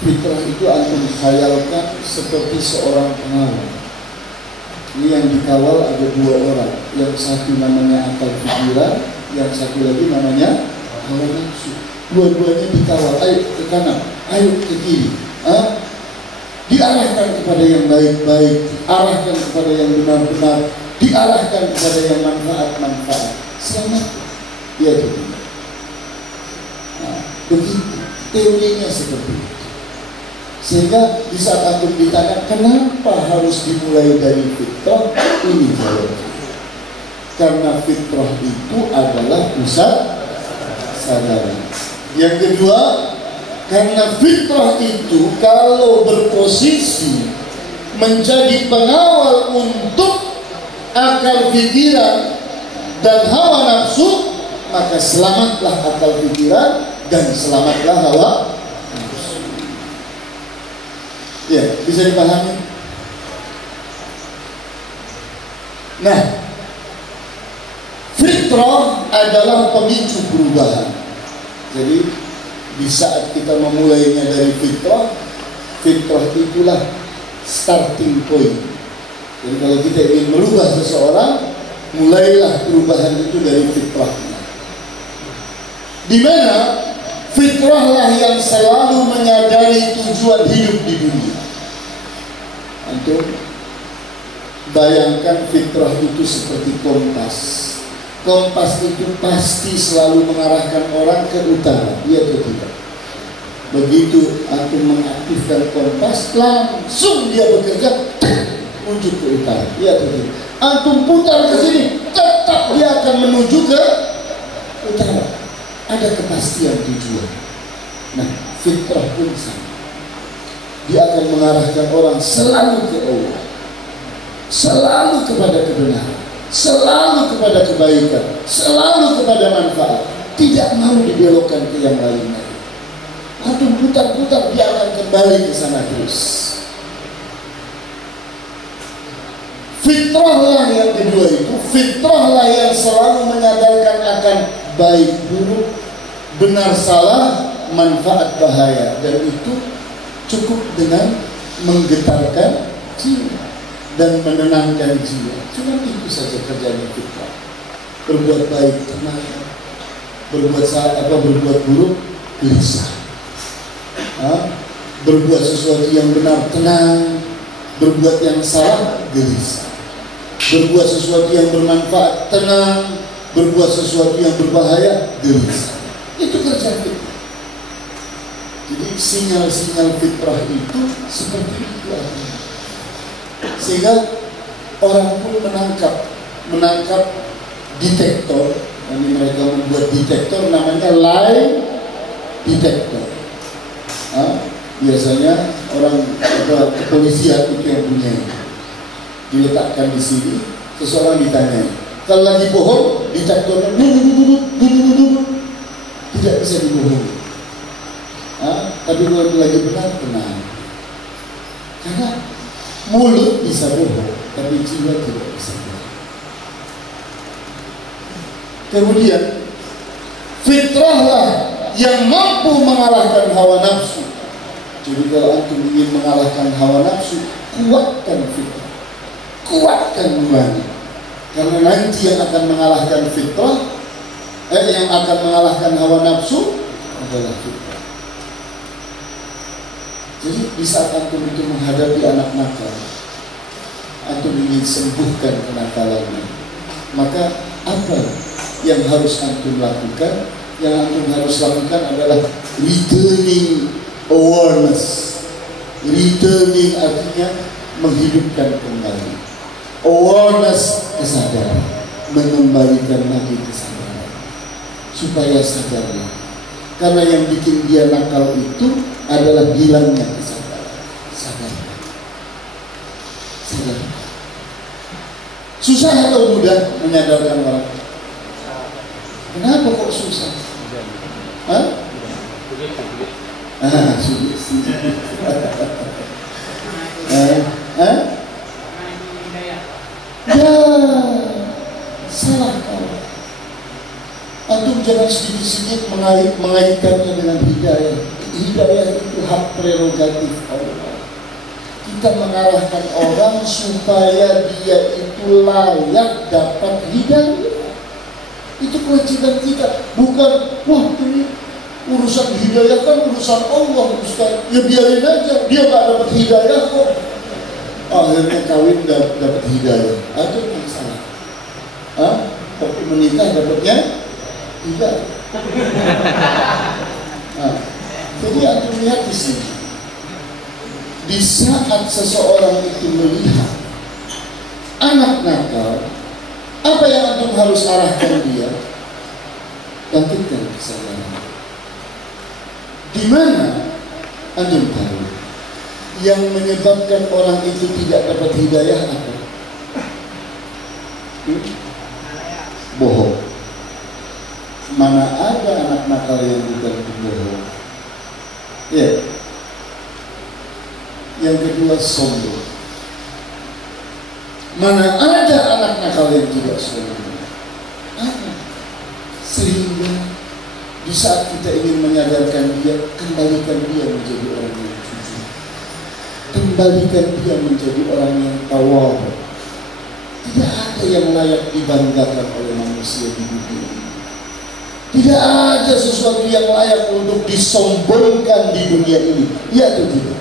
Fitrah itu Anda khayalkan seperti seorang pengawal. Ini yang dikawal ada dua orang, yang satu namanya akal pikiran, yang satu lagi namanya hawa nafsu. Dua-duanya dikawal, ayo ke kanan, ayo ke kiri, diarahkan kepada yang baik-baik, arahkan kepada yang benar-benar, diarahkan kepada yang manfaat-manfaat. Selamat, ya tidak. Begitu teorinya seperti itu. Sehingga di saat aku ditanya kenapa harus dimulai dari fitrah, ini jawabnya. Karena fitrah itu adalah pusat kesadaran. Yang kedua, karena fitrah itu kalau berposisi menjadi pengawal untuk akal pikiran dan hawa nafsu, maka selamatlah akal pikiran dan selamatlah hawa nafsu. Ya, bisa dipahami? Nah, fitrah adalah pemicu perubahan. Jadi di saat kita memulainya dari fitrah, fitrah itulah starting point. Jadi kalau kita ingin merubah seseorang, mulailah perubahan itu dari fitrahnya. Di mana fitrahlah yang selalu menyadari tujuan hidup di dunia. Antum bayangkan fitrah itu seperti kompas. Kompas itu pasti selalu mengarahkan orang ke utara, iya atau tidak? Begitu aku mengaktifkan kompas, langsung dia bekerja menuju ke utara, iya atau tidak? Antum putar ke sini, tetap dia akan menuju ke utara. Ada kepastian tujuan. Nah, fitrah pun sama. Dia akan mengarahkan orang selalu ke Allah, selalu kepada kebenaran, selalu kepada kebaikan, selalu kepada manfaat, tidak mau dibelokkan ke yang lain-lain. Atau putar-putar dia akan kembali ke sana terus. Fitrahlah yang kedua itu, fitrahlah yang selalu menyadarkan akan baik buruk, benar salah, manfaat bahaya, dan itu cukup dengan menggetarkan jiwa dan menenangkan jiwa. Cuma itu saja kerjanya fitrah. Berbuat baik tenang, berbuat buruk gelisah. Berbuat sesuatu yang benar tenang, berbuat yang salah gelisah. Berbuat sesuatu yang bermanfaat tenang, berbuat sesuatu yang berbahaya gelisah. Itu kerja fitrah. Jadi sinyal-sinyal fitrah itu seperti itu artinya. Sehingga orang pun menangkap detektor. Ini mereka membuat detektor namanya lie detektor. Biasanya orang kepolisian itu yang punya, diletakkan di sini, seseorang ditanya, Kalau lagi bohong, dicakturkan tidak bisa dibohongi. Tapi kalau itu lagi benar, tenang. Karena mulut bisa bohong, tapi jiwa tidak bisa bohong. Kemudian fitrahlah yang mampu mengalahkan hawa nafsu. Jadi kalau antum ingin mengalahkan hawa nafsu, kuatkan fitrah, kuatkan nurani. Karena nanti yang akan mengalahkan fitrah, yang akan mengalahkan hawa nafsu adalah fitrah. Jadi di saat antum itu menghadapi anak nakal, antum ingin sembuhkan kenakalannya, maka apa yang harus antum lakukan? Yang antum harus lakukan adalah returning awareness. Returning artinya menghidupkan kembali. Awareness, kesadaran, mengembalikan lagi kesadaran supaya sadarlah. Karena yang bikin dia nakal itu adalah hilangnya kesadaran. Sadarlah. Sadarlah. Susah atau mudah menyadarkan orang? Kenapa kok susah? Hah? Sulit. Ya, salah kau. Antum jangan sedikit-sedikit mengaitkannya dengan hidayah. Hidayah itu hak prerogatif Allah. Kita mengarahkan orang supaya dia itu layak dapat hidayah. Itu kewajiban kita. Bukan, wah ini urusan hidayah kan urusan Allah, Ustaz. Ya biarin aja, dia gak dapat hidayah kok. Akhirnya kawin dapat hidayah. Ada yang salah. Tapi menikah dapatnya tidak. Jadi antum lihat di sini. Di saat seseorang itu melihat anak nakal, apa yang antum harus arahkan dia? Bangkitkan kesadaran. Di mana antum tahu yang menyebabkan orang itu tidak dapat hidayah apa? Bohong. Mana ada anak nakal yang bukan pembohong? Ya. Yang kedua, sombong. Mana ada anak nakal yang tidak sombong? Ada. Sehingga di saat kita ingin menyadarkan dia, kembalikan dia menjadi orang yang jujur. Kembalikan dia menjadi orang yang tawadu. Tidak ada yang layak dibanggakan oleh manusia di dunia ini. Tidak ada sesuatu yang layak untuk disombongkan di dunia ini. Ya atau tidak?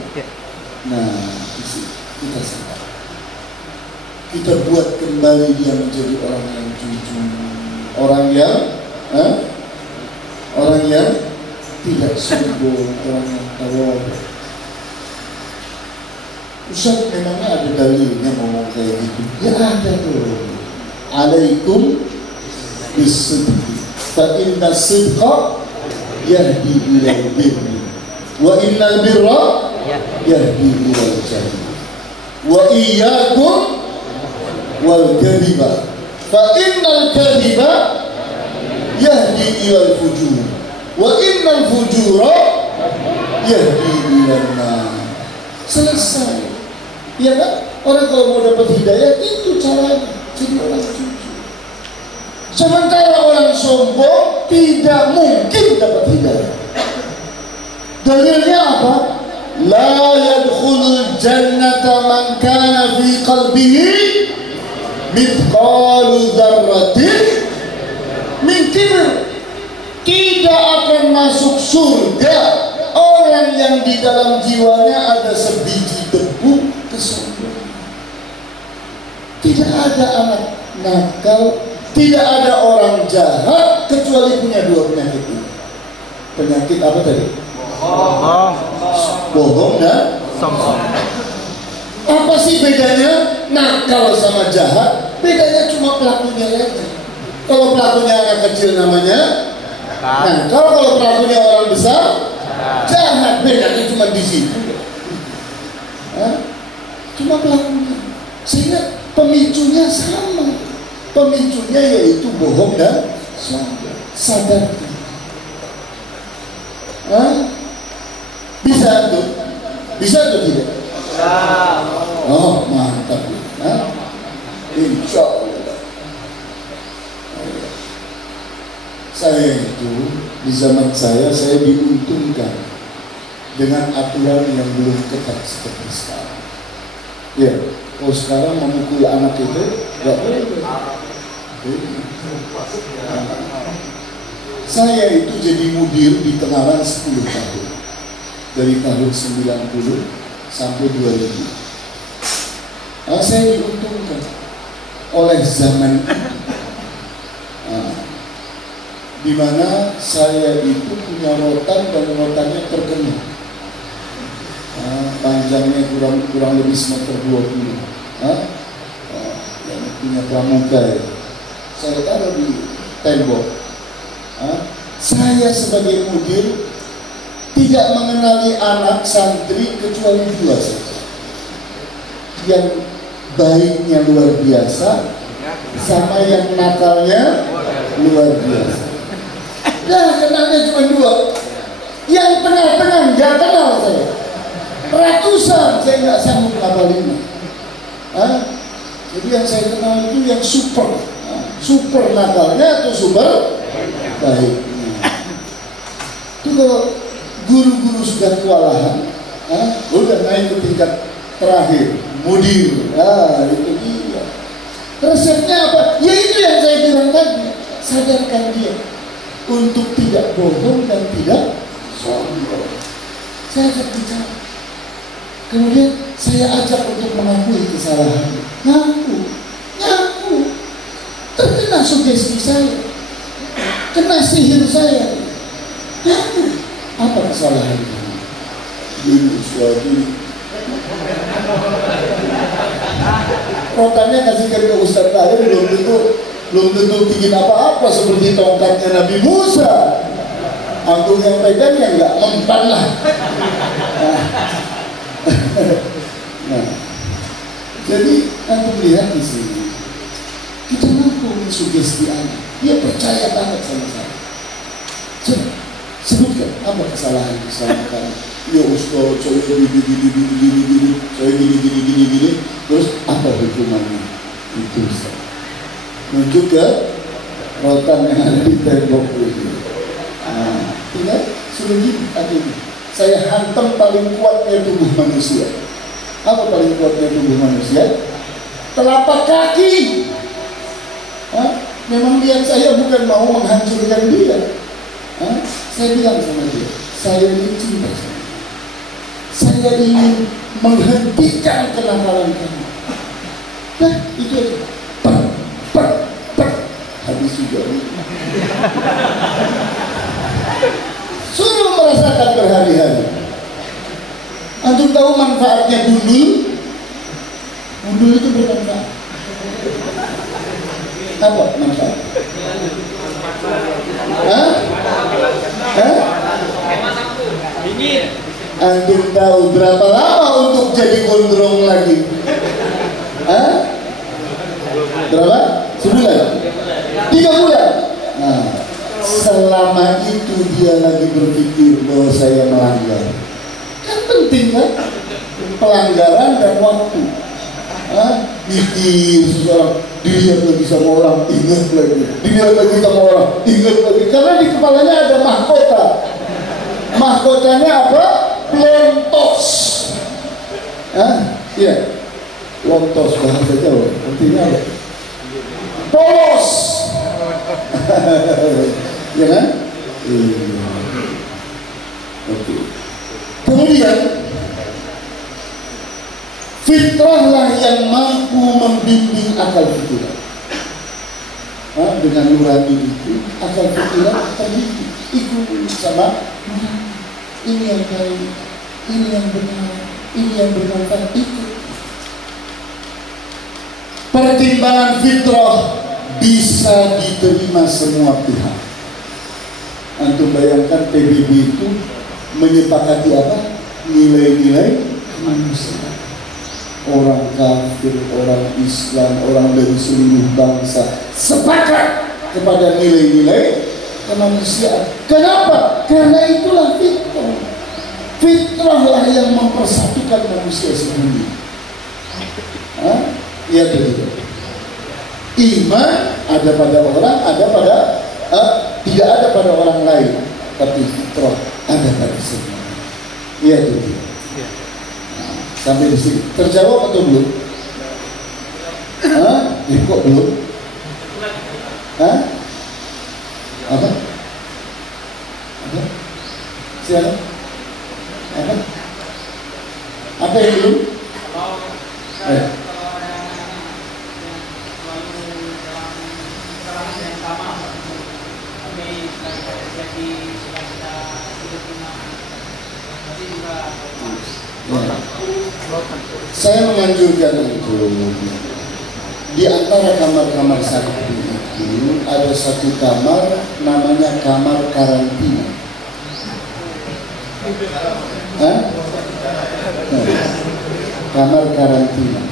Nah, kita sadar. Kita buat kembali dia menjadi orang yang jujur, orang yang tidak sombong, orang yang tawadu. Ustaz, memangnya ada dalilnya ngomong kayak gitu? Ya ada tuh. Alaikum bis-sidqi, fa inna sidqa yahdi ilal birri, wa innal birra yahdi ilal jannah, wa iyyakum wal kadhiba, fa innal kadhiba yahdi ilal fujur, wa innal fujura yahdi ilal nar. Selesai. Ya kan? Orang kalau mau dapat hidayah itu caranya, jadi orang jujur. Sementara orang sombong tidak mungkin dapat hidayah. Dalilnya apa? La yadkhulul jannata man kana fi qalbihi mithqalu dzarratin min kibr. Tidak akan masuk surga orang yang di dalam jiwanya ada sebiji debu kesombongan. Tidak ada anak nakal, tidak ada orang jahat kecuali punya dua penyakit ini. Penyakit apa tadi? Bohong dan sombong. Apa sih bedanya nakal sama jahat? Bedanya cuma pelakunya aja. Kalau pelakunya anak kecil namanya nakal, kalau pelakunya orang besar jahat. Bedanya cuma di situ. Cuma pelakunya. Sehingga pemicunya sama. Pemicunya yaitu bohong dan sombong. Sadar. Bisa tuh? Bisa atau tidak? Oh, mantap. Insya Allah. Saya itu di zaman saya diuntungkan dengan aturan yang belum ketat seperti sekarang. Ya, kalau sekarang memukul anak itu nggak boleh. Saya itu jadi mudir di Tengaran 10 tahun, dari tahun 90 sampai 2000. Saya diuntungkan oleh zaman itu, di mana saya itu punya rotan dan rotannya terkenal, panjangnya kurang lebih semeter 20, yang punya pramuka ya. Saya taruh di tembok. Saya sebagai mudir tidak mengenali anak santri kecuali 2 saja, yang baiknya luar biasa sama yang nakalnya luar biasa. Nah, kenalnya cuma 2. Yang tengah-tengah nggak kenal saya. Ratusan saya nggak sanggup ngapalin. Jadi yang saya kenal itu yang super nakalnya atau super baiknya. Itu kalau guru-guru sudah kewalahan, udah naik ke tingkat terakhir, mudir. Itu dia. Resepnya apa? Ya itu yang saya bilang tadi. Sadarkan dia untuk tidak bohong dan tidak sombong. Saya ajak bicara. Kemudian saya ajak untuk mengakui kesalahan. Ngaku. Terkena sugesti saya, kena sihir saya. Ngaku. Apa kesalahannya? Ini suatu rotannya kasihkan ke Ustaz Tahir, belum tentu bikin apa-apa seperti tongkatnya Nabi Musa. Antum yang pegang yang nggak mempan lah. Nah, jadi antum lihat di sini, kita mampu mensugesti anak. Dia percaya banget sama saya. Coba sebutkan apa kesalahan kamu. Ya Ustaz, saya gini, saya gini. Terus apa hukumannya? Itu Ustaz. Nunjuk ke rotan yang ada di tembok itu. Tinggal suruh gini, saya hantam paling kuatnya tubuh manusia. Apa paling kuatnya tubuh manusia? Telapak kaki. Memang niat saya bukan mau menghancurkan dia. Saya bilang sama dia, saya ini cinta sama dia. Saya ingin menghentikan kenakalan kamu. Nah, itu aja. Habis juga. Suruh merasakan berhari-hari. Antum tahu manfaatnya gundul? Gundul itu bermanfaat. Apa manfaat? Antum tahu berapa lama untuk jadi gondrong lagi? Berapa? Sebulan? 3 bulan? Nah, selama itu dia lagi berpikir bahwa saya melanggar. Kan penting kan? Pelanggaran dan waktu. Mikir seseorang, dilihat lagi sama orang, ingat lagi. Dilihat lagi sama orang, ingat lagi. Karena di kepalanya ada mahkota. Mahkotanya apa? Lontos. Iya. Lontos bahasa Jawa. Artinya apa? Polos. Ya kan? Oke. Kemudian fitrahlah yang mampu membimbing akal pikiran. Dengan nurani itu akal pikiran terdidik. Ikut sama ini yang baik, ini yang benar, ini yang bermanfaat. Ikut. Pertimbangan fitrah bisa diterima semua pihak. Antum bayangkan PBB itu menyepakati apa? Nilai-nilai manusia. orang kafir, orang Islam, orang dari seluruh bangsa sepakat kepada nilai-nilai kemanusiaan. Kenapa? Karena itulah fitrah. Fitrahlah yang mempersatukan manusia semuanya. Iya begitu. Iman ada pada orang, ada pada tidak ada pada orang lain, tapi fitrah ada pada semua. Iya begitu. Sampai di sini terjawab atau belum? Kok belum? Apa? Apa? Siapa? Apa? Apa yang belum? Saya menganjurkan itu di antara kamar-kamar sakit itu ada satu kamar namanya kamar karantina. Kamar karantina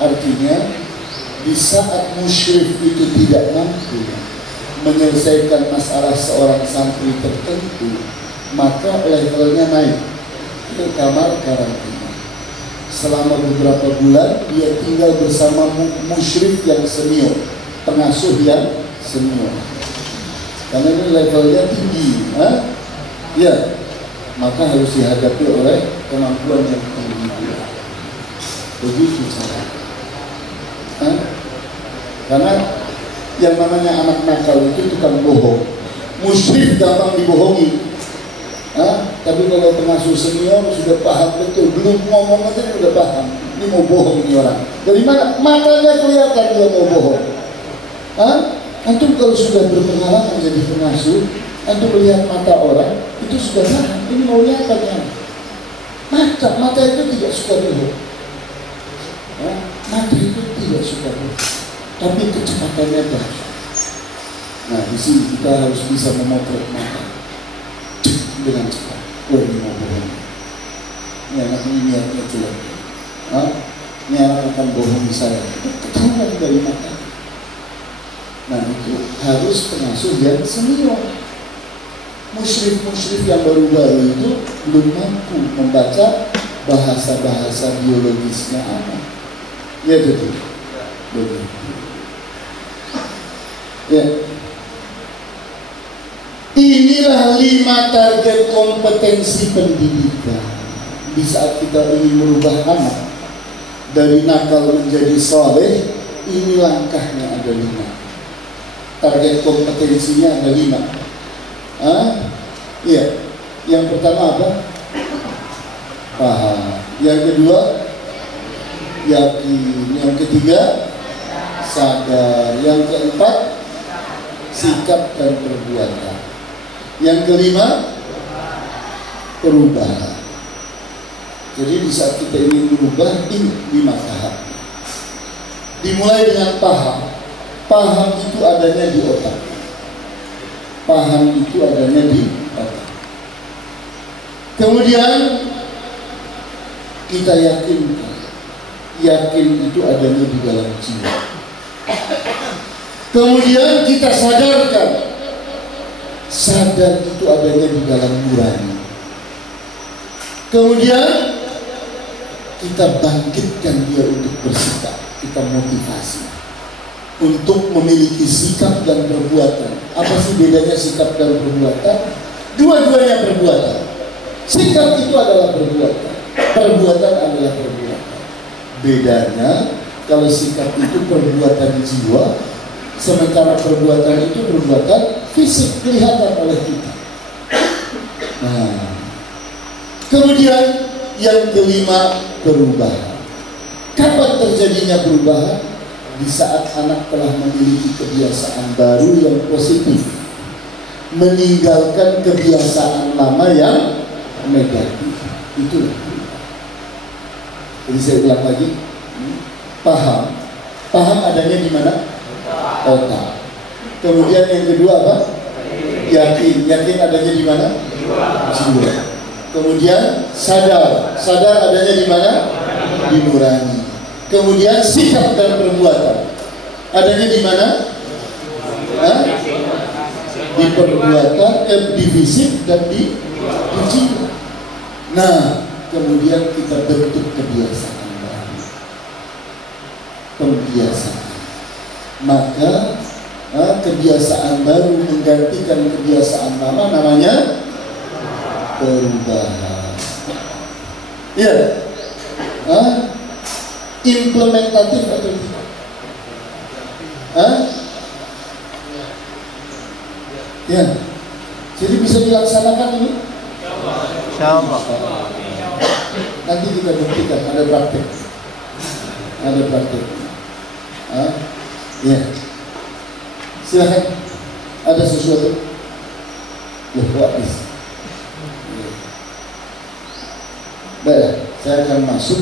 artinya di saat musyrif itu tidak mampu menyelesaikan masalah seorang santri tertentu, maka levelnya naik ke kamar karantina. Selama beberapa bulan dia tinggal bersama musyrif yang senior, pengasuh yang senior, karena ini levelnya tinggi, ya, maka harus dihadapi oleh kemampuan yang tinggi. Begitu cara. Karena yang namanya anak nakal itu tukang bohong. Musyrif gampang dibohongi. Tapi kalau pengasuh senior sudah paham betul, belum ngomong aja sudah paham. Ini mau bohong ini orang. Dari mana? Matanya kelihatan dia mau bohong. Antum kalau sudah berpengalaman jadi pengasuh, antum melihat mata orang, itu sudah paham. Ini maunya apa ya? Mata itu tidak suka bohong. Mata itu tidak suka bohong. Tapi kecepatannya dahsyat. Nah, di sini kita harus bisa memotret mata dengan cepat. Ini mau bohong. Ini anak ini niatnya jelek. Ini anak akan bohongi saya. Ketahuan dari mata. Nah, itu harus pengasuh yang senior. Musyrif yang baru-baru itu belum mampu membaca bahasa-bahasa biologisnya anak. Ya betul. Betul. Ya. Inilah 5 target kompetensi pendidikan. Di saat kita ingin merubah anak dari nakal menjadi soleh, ini langkahnya ada 5. Target kompetensinya ada 5. Iya. Yang pertama apa? Paham. Yang kedua, yakin. Yang ketiga, sadar. Yang keempat, sikap dan perbuatan. Yang kelima, perubahan. Jadi di saat kita ingin berubah, ini 5 tahap. Dimulai dengan paham. Paham itu adanya di otak. Paham itu adanya di otak. Kemudian kita yakinkan. Yakin itu adanya di dalam jiwa. Kemudian kita sadarkan. Sadar itu adanya di dalam nurani. Kemudian kita bangkitkan dia untuk bersikap. Kita motivasi untuk memiliki sikap dan perbuatan. Apa sih bedanya sikap dan perbuatan? Dua-duanya perbuatan. Sikap itu adalah perbuatan. Perbuatan adalah perbuatan. Bedanya kalau sikap itu perbuatan jiwa, sementara perbuatan itu perbuatan fisik, kelihatan oleh kita. Nah, kemudian yang kelima, perubahan. Kapan terjadinya perubahan? Di saat anak telah memiliki kebiasaan baru yang positif, meninggalkan kebiasaan lama yang negatif. Itulah perubahan. Jadi saya ulang lagi, paham. Paham adanya di mana? Otak. Kemudian yang kedua apa? Yakin. Yakin adanya di mana? Jiwa. Kemudian sadar. Sadar adanya di mana? Di nurani. Kemudian sikap dan perbuatan. Adanya di mana? Di perbuatan, di fisik dan di jiwa. Nah, kemudian kita bentuk kebiasaan baru. Pembiasaan. Maka kebiasaan baru menggantikan kebiasaan lama, namanya perubahan. Ya, implementatif atau tidak? Ya, jadi bisa dilaksanakan ini? Insyaallah. Nanti kita buktikan, ada praktek. Ada praktek. Ya. Silakan. Ada sesuatu? Loh, kok habis? Baik, saya akan masuk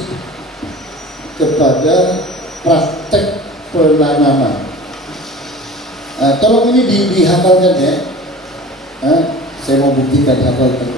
kepada praktek penanaman. Tolong ini dihafalkan ya. Saya mau buktikan hafalkan.